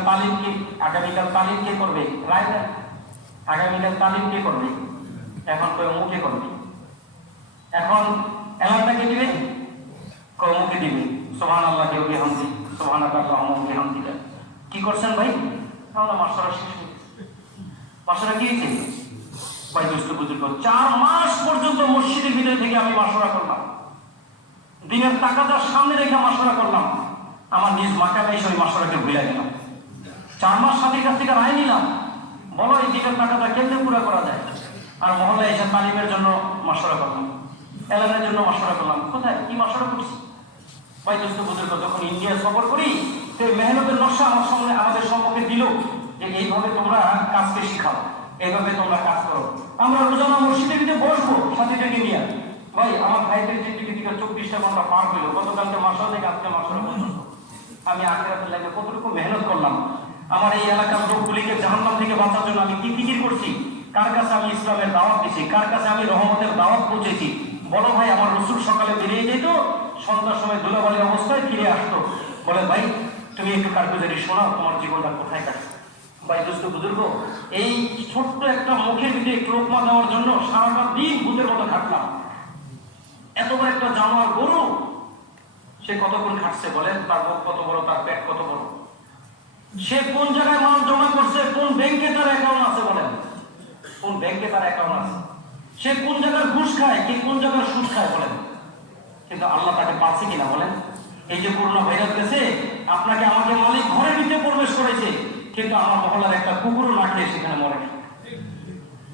তালিম কে করবে, রায় দেন, আগামীকাল তালিম কে করবে, এখন কয় মুখে করবে, এখন এলাকাটা কে দিবে, কয় মুখে দিবে। সুবহানাল্লাহ কেউ বিহামদি, সুবহানাল্লাহু ওয়া বিহামদিহি। কি করছেন ভাই? আমরা মাশওয়ারা শেষ হয়ে গেছে। মাশওয়ারা কি হয়েছে ভাই? দুষ্ট বুজুর্গ 4 মাস পর্যন্ত মসজিদের ভিতরে থেকে আমি মাশওয়ারা করলাম, দিনের টাকাটার সামনে রেখে মাশওয়ারা করলাম, আমার নিজ মাকামে এসে ওই মাশওয়ারাকে ভুলে গেলাম। 4 মাস সাথীর কাছ থেকে রায় নিলাম, বলো এই দিনের টাকাটা কেমনে পুরো করা যায়। আর মহল্লায় এসে তালিমের জন্য মাশওয়ারা করলাম, এলাকার জন্য মাশওয়ারা করলাম। কোথায় কি মাশওয়ারা করছি ভাই? দুষ্ট বুজুর্গ যখন ইন্ডিয়া সফর করি, সেই মেহনতের নকশা আমাদের সম্মুখে দিল যে এইভাবে তোমরা কাজকে শিখাও, এইভাবে তোমরা কাজ করো। আমরা রোজানা মসজিদের ভিতরে বসবো সাথীদেরকে নিয়ে। ভাই আমার ভাইদের জিন্দিগি থেকে 24টা ঘন্টা পার হইল, গতকালকে মাসা থেকে আজকে মাসের পর্যন্ত আমি আখিরাতের লাগে কতটুকু মেহনত করলাম। আমার এই এলাকার লোকগুলিকে জাহান্নাম থেকে বাঁচার জন্য আমি কি ফিকির করছি, কার কাছে আমি ইসলামের দাওয়াত দিছি, কার কাছে আমি রহমতের দাওয়াত পৌঁছেছি। বলো ভাই, আমার রসুল সকালে বেরিয়ে যেত, সন্ধ্যার সময় ধুলাবালি অবস্থায় ফিরে আসতো, বলে ভাই তুমি একটু কারগুজারি শোনাও, তোমার জীবনটা কোথায় কাটছে। ভাই দোস্ত বুজুর্গ, এই ছোট্ট একটা মুখের ভিতরে লোকমা দেওয়ার জন্য সারাটা দিন ভূতের মতো খাটলাম। এত বড় একটা জানোয়ার গরু, সে কতক্ষণ খাটছে বলেন? তার মুখ কত বড়, তার পেট কত বড়, সে কোন জায়গায় মাল জমা করছে, কোন ব্যাংকে তার অ্যাকাউন্ট আছে বলেন, কোন ব্যাংকে তার অ্যাকাউন্ট আছে, সে কোন জায়গায় ঘুষ খায়, কে কোন জায়গায় সুদ খায় বলেন। কিন্তু আল্লাহ তাকে পাচ্ছে কিনা বলেন? এই যে করোনা ভাইরাস গেছে, আপনাকে আমাকে মালিক ঘরের ভিতরে প্রবেশ করেছে, কিন্তু আমার মহল্লার একটা কুকুরও না খেয়ে সেখানে মরে,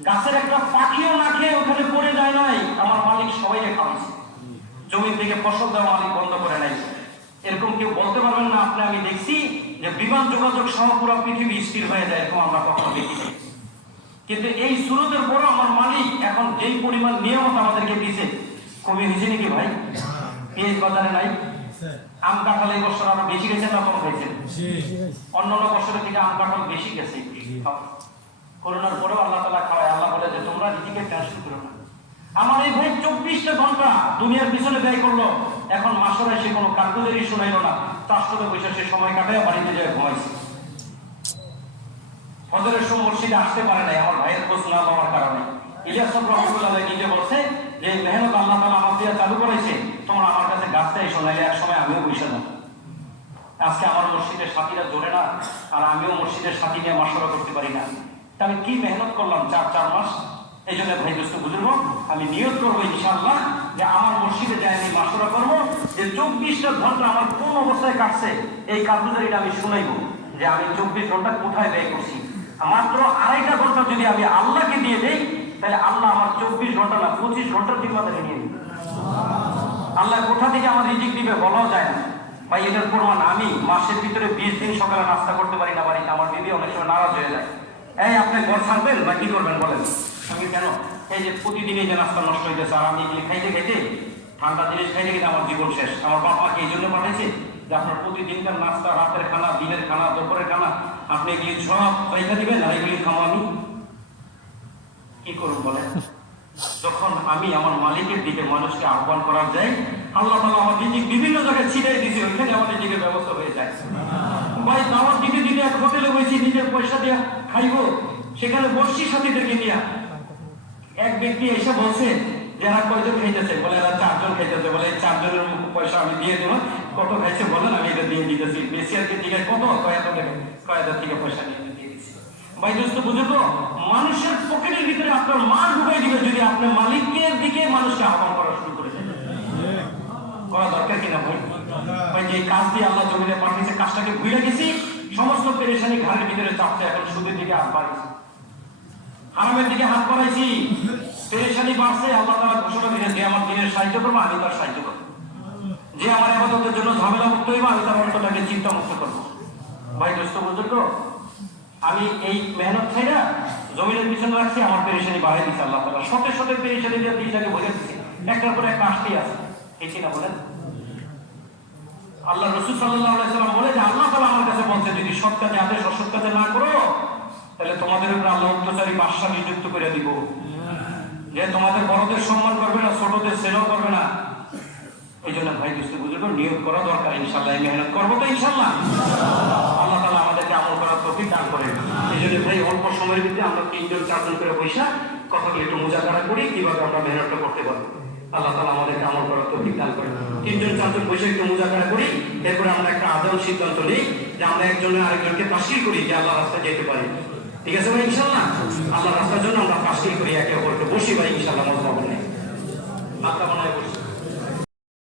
গাছের একটা পাখিও না খেয়ে ওখানে পড়ে যায় নাই, আমার মালিক সবাইকে খাওয়াইছে। জমি থেকে ফসল দেওয়া মালিক বন্ধ করে নাই। এরকম কেউ বলতে পারবেন না আপনি আমি দেখছি যে বিমান যোগাযোগ সহ পুরো পৃথিবী স্থির হয়ে যায়, এরকম আমরা কখনো দেখি। কিন্তু এই সুরতের বড় আমার মালিক এখন যেই পরিমাণ নিয়ামত আমাদেরকে দিয়েছে, কমে হয়েছে নাকি ভাই? পেঁয়াজ বাজারে নাই, আম কাঁঠাল এই বছর আরো বেশি গেছে না কম হয়েছে? অন্যান্য বছরের থেকে আম কাঁঠাল বেশি গেছে। করোনার পরেও আল্লাহ তাআলা খাওয়ায়। আল্লাহ বলে যে তোমরা নিজেকে টেনশন করো না। আমার এই ভাই 24টা ঘন্টা দুনিয়ার পিছনে ব্যয় করলো, এখন মাসরে সে কোনো কার্যকারী শোনাইল না, তার সাথে বসে সে সময় কাটায় বাড়িতে যায় ঘুমাইছে। ফজরের সময় মসজিদে আসতে পারে নাই আমার ভাইয়ের খোঁজ না পাওয়ার কারণে। ইলিয়াস রহমাতুল্লাহ নিজে বলছে যে মেহনত আল্লাহ তাআলা আমার দিয়ে চালু করেছে, তোমরা আমার কাছে গাছটাই শোনাইলে এক সময় আমিও বসে যাব। আজকে আমার মসজিদের সাথীরা জোরে না, আর আমিও মসজিদের সাথী নিয়ে মাসরা করতে পারি না। আমি কি মেহনত করলাম 4 মাস। এই জন্য ভাই দোস্ত বুঝলো, আমি নিয়ত করবো ইনশাআল্লাহ যে আমার মসজিদে যাই আমি মাসরা করবো, যে 24টা ঘন্টা আমার কোন অবস্থায় কাটছে এই কার্যকারীটা আমি শুনাইবো, যে আমি 24 ঘন্টা কোথায় ব্যয় করছি। মাত্র 2.5 ঘন্টা যদি আমি আল্লাহকে দিয়ে দেই, তাহলে আল্লাহ আমার 24 ঘন্টা না 25 ঘন্টার জিম্মাদারি নিয়ে নিবে। আল্লাহ কোথা থেকে আমার রিজিক দিবে বলাও যায় না ভাই। এটার প্রমাণ আমি মাসের ভিতরে 20 দিন সকালে নাস্তা করতে পারি না বাড়িতে। আমার বিবি অনেক সময় নারাজ হয়ে যায়, এই আপনি ঘর ছাড়বেন বা কি করবেন বলেন। আমি কেন, এই যে প্রতিদিন এই যে নাস্তা নষ্ট হইতেছে, আর আমি এগুলি খাইতে খাইতে ঠান্ডা জিনিস খাইতে খাইতে আমার জীবন শেষ। আমার বাপ মাকে এই জন্য পাঠাইছে যে আপনার প্রতিদিনকার নাস্তা, রাতের খানা, দিনের খানা, দুপুরের খানা আপনি এগুলি সব পয়সা দিবেন, আর এগুলি খাবো আমি। কি করুন বলেন? যখন আমি আমার মালিকের দিকে মানুষকে আহ্বান করা যায়, আল্লাহ তাআলা আমার রিজিক বিভিন্ন জায়গায় ছিটাই দিয়েছে, ওইখানে আমার রিজিকের ব্যবস্থা হয়ে যায়। ভাই দাওয়াত দিতে দিতে এক হোটেলে বসে নিজের পয়সা দিয়ে খাইবো, সেখানে বসছি সাথীদেরকে নিয়ে। এক ব্যক্তি এসে বলছে যারা কয়জন খাইতেছে, বলে এরা 4 জন খাইতেছে। বলে এই 4 জনের পয়সা আমি দিয়ে দেবো, কত খাইছে বলেন, আমি এটা দিয়ে দিতেছি। বেশিয়ারকে দিকে কত, কয়েক হাজার থেকে পয়সা নিয়ে দিয়ে দিচ্ছি। ভাই দোস্ত বুঝো তো, মানুষের পকেটের ভিতরে আপনার মান ঢুকাই দিবে যদি আপনি মালিকের দিকে মানুষকে আহ্বান করা শুরু করে দেন। করা দরকার কিনা ভাই? ভাই যে কাজ দিয়ে আল্লাহ জমিনে পাঠিয়েছে, কাজটাকে ভুলে গেছি, সমস্ত পেরেশানি ঘাড়ের ভিতরে চাপতে, এখন সুদের দিকে হাত বাড়াইছি, হারামের দিকে হাত বাড়াইছি, পেরেশানি বাড়ছে। আল্লাহ তাআলা ঘোষণা দিলেন যে আমার দিনের সাহায্য করবো, আমি তার সাহায্য করবো। যে আমার ইবাদতের জন্য ঝামেলা মুক্ত হইব, আমি তার অন্তরটাকে চিন্তা মুক্ত করবো। ভাই দোস্ত বুঝো তো, আমি এই মেহনত ছাইরা জমিনের পিছনে রাখছি, আমার পেরেশানি বাড়াই দিচ্ছে আল্লাহ তাআলা। শত পেরেশানি দিয়ে দিনটাকে ভরে দিচ্ছে, একটার পরে একটা আসতেই আছে। ঠিক না বলেন? আল্লাহ রাসূল সাল্লাল্লাহু আলাইহি ওয়াসাল্লাম বলে যে আল্লাহ তাআলা আমার কাছে বলছে, যদি সৎ কাজে আদেশ অসৎ কাজে না করো, তাহলে তোমাদের উপর আল্লাহ অত্যাচারী বাদশা নিযুক্ত করে দিব, যে তোমাদের বড়দের সম্মান করবে না, ছোটদের সেবা করবে না। এই জন্য ভাই দোস্ত বুঝলো, নিয়োগ করা দরকার। ইনশাআল্লাহ মেহনত করবো তো ইনশাআল্লাহ। আল্লাহ তাআলা আমাদেরকে আমল করার তৌফিক দান করেন। এই জন্য ভাই অল্প সময়ের ভিতরে আমরা 3 জন 4 জন করে বৈশা কথাগুলো একটু মুজাকারা করি, কিভাবে আমরা মেহনতটা করতে পারবো। আল্লাহ তাআলা আমাদেরকে আমল করার তৌফিক দান করেন। 3 জন 4 জন বৈশা একটু মুজাকারা করি, এরপরে আমরা একটা আদম সিদ্ধান্ত নিই যে আমরা একজনের আরেকজনকে তাসকির করি যে আল্লাহ রাস্তায় যেতে পারি। ঠিক আছে ভাই ইনশাআল্লাহ? আল্লাহ রাস্তার জন্য আমরা তাসকির করি, একে অপরকে বসি ভাই ইনশাআল্লাহ। মজা হবে না।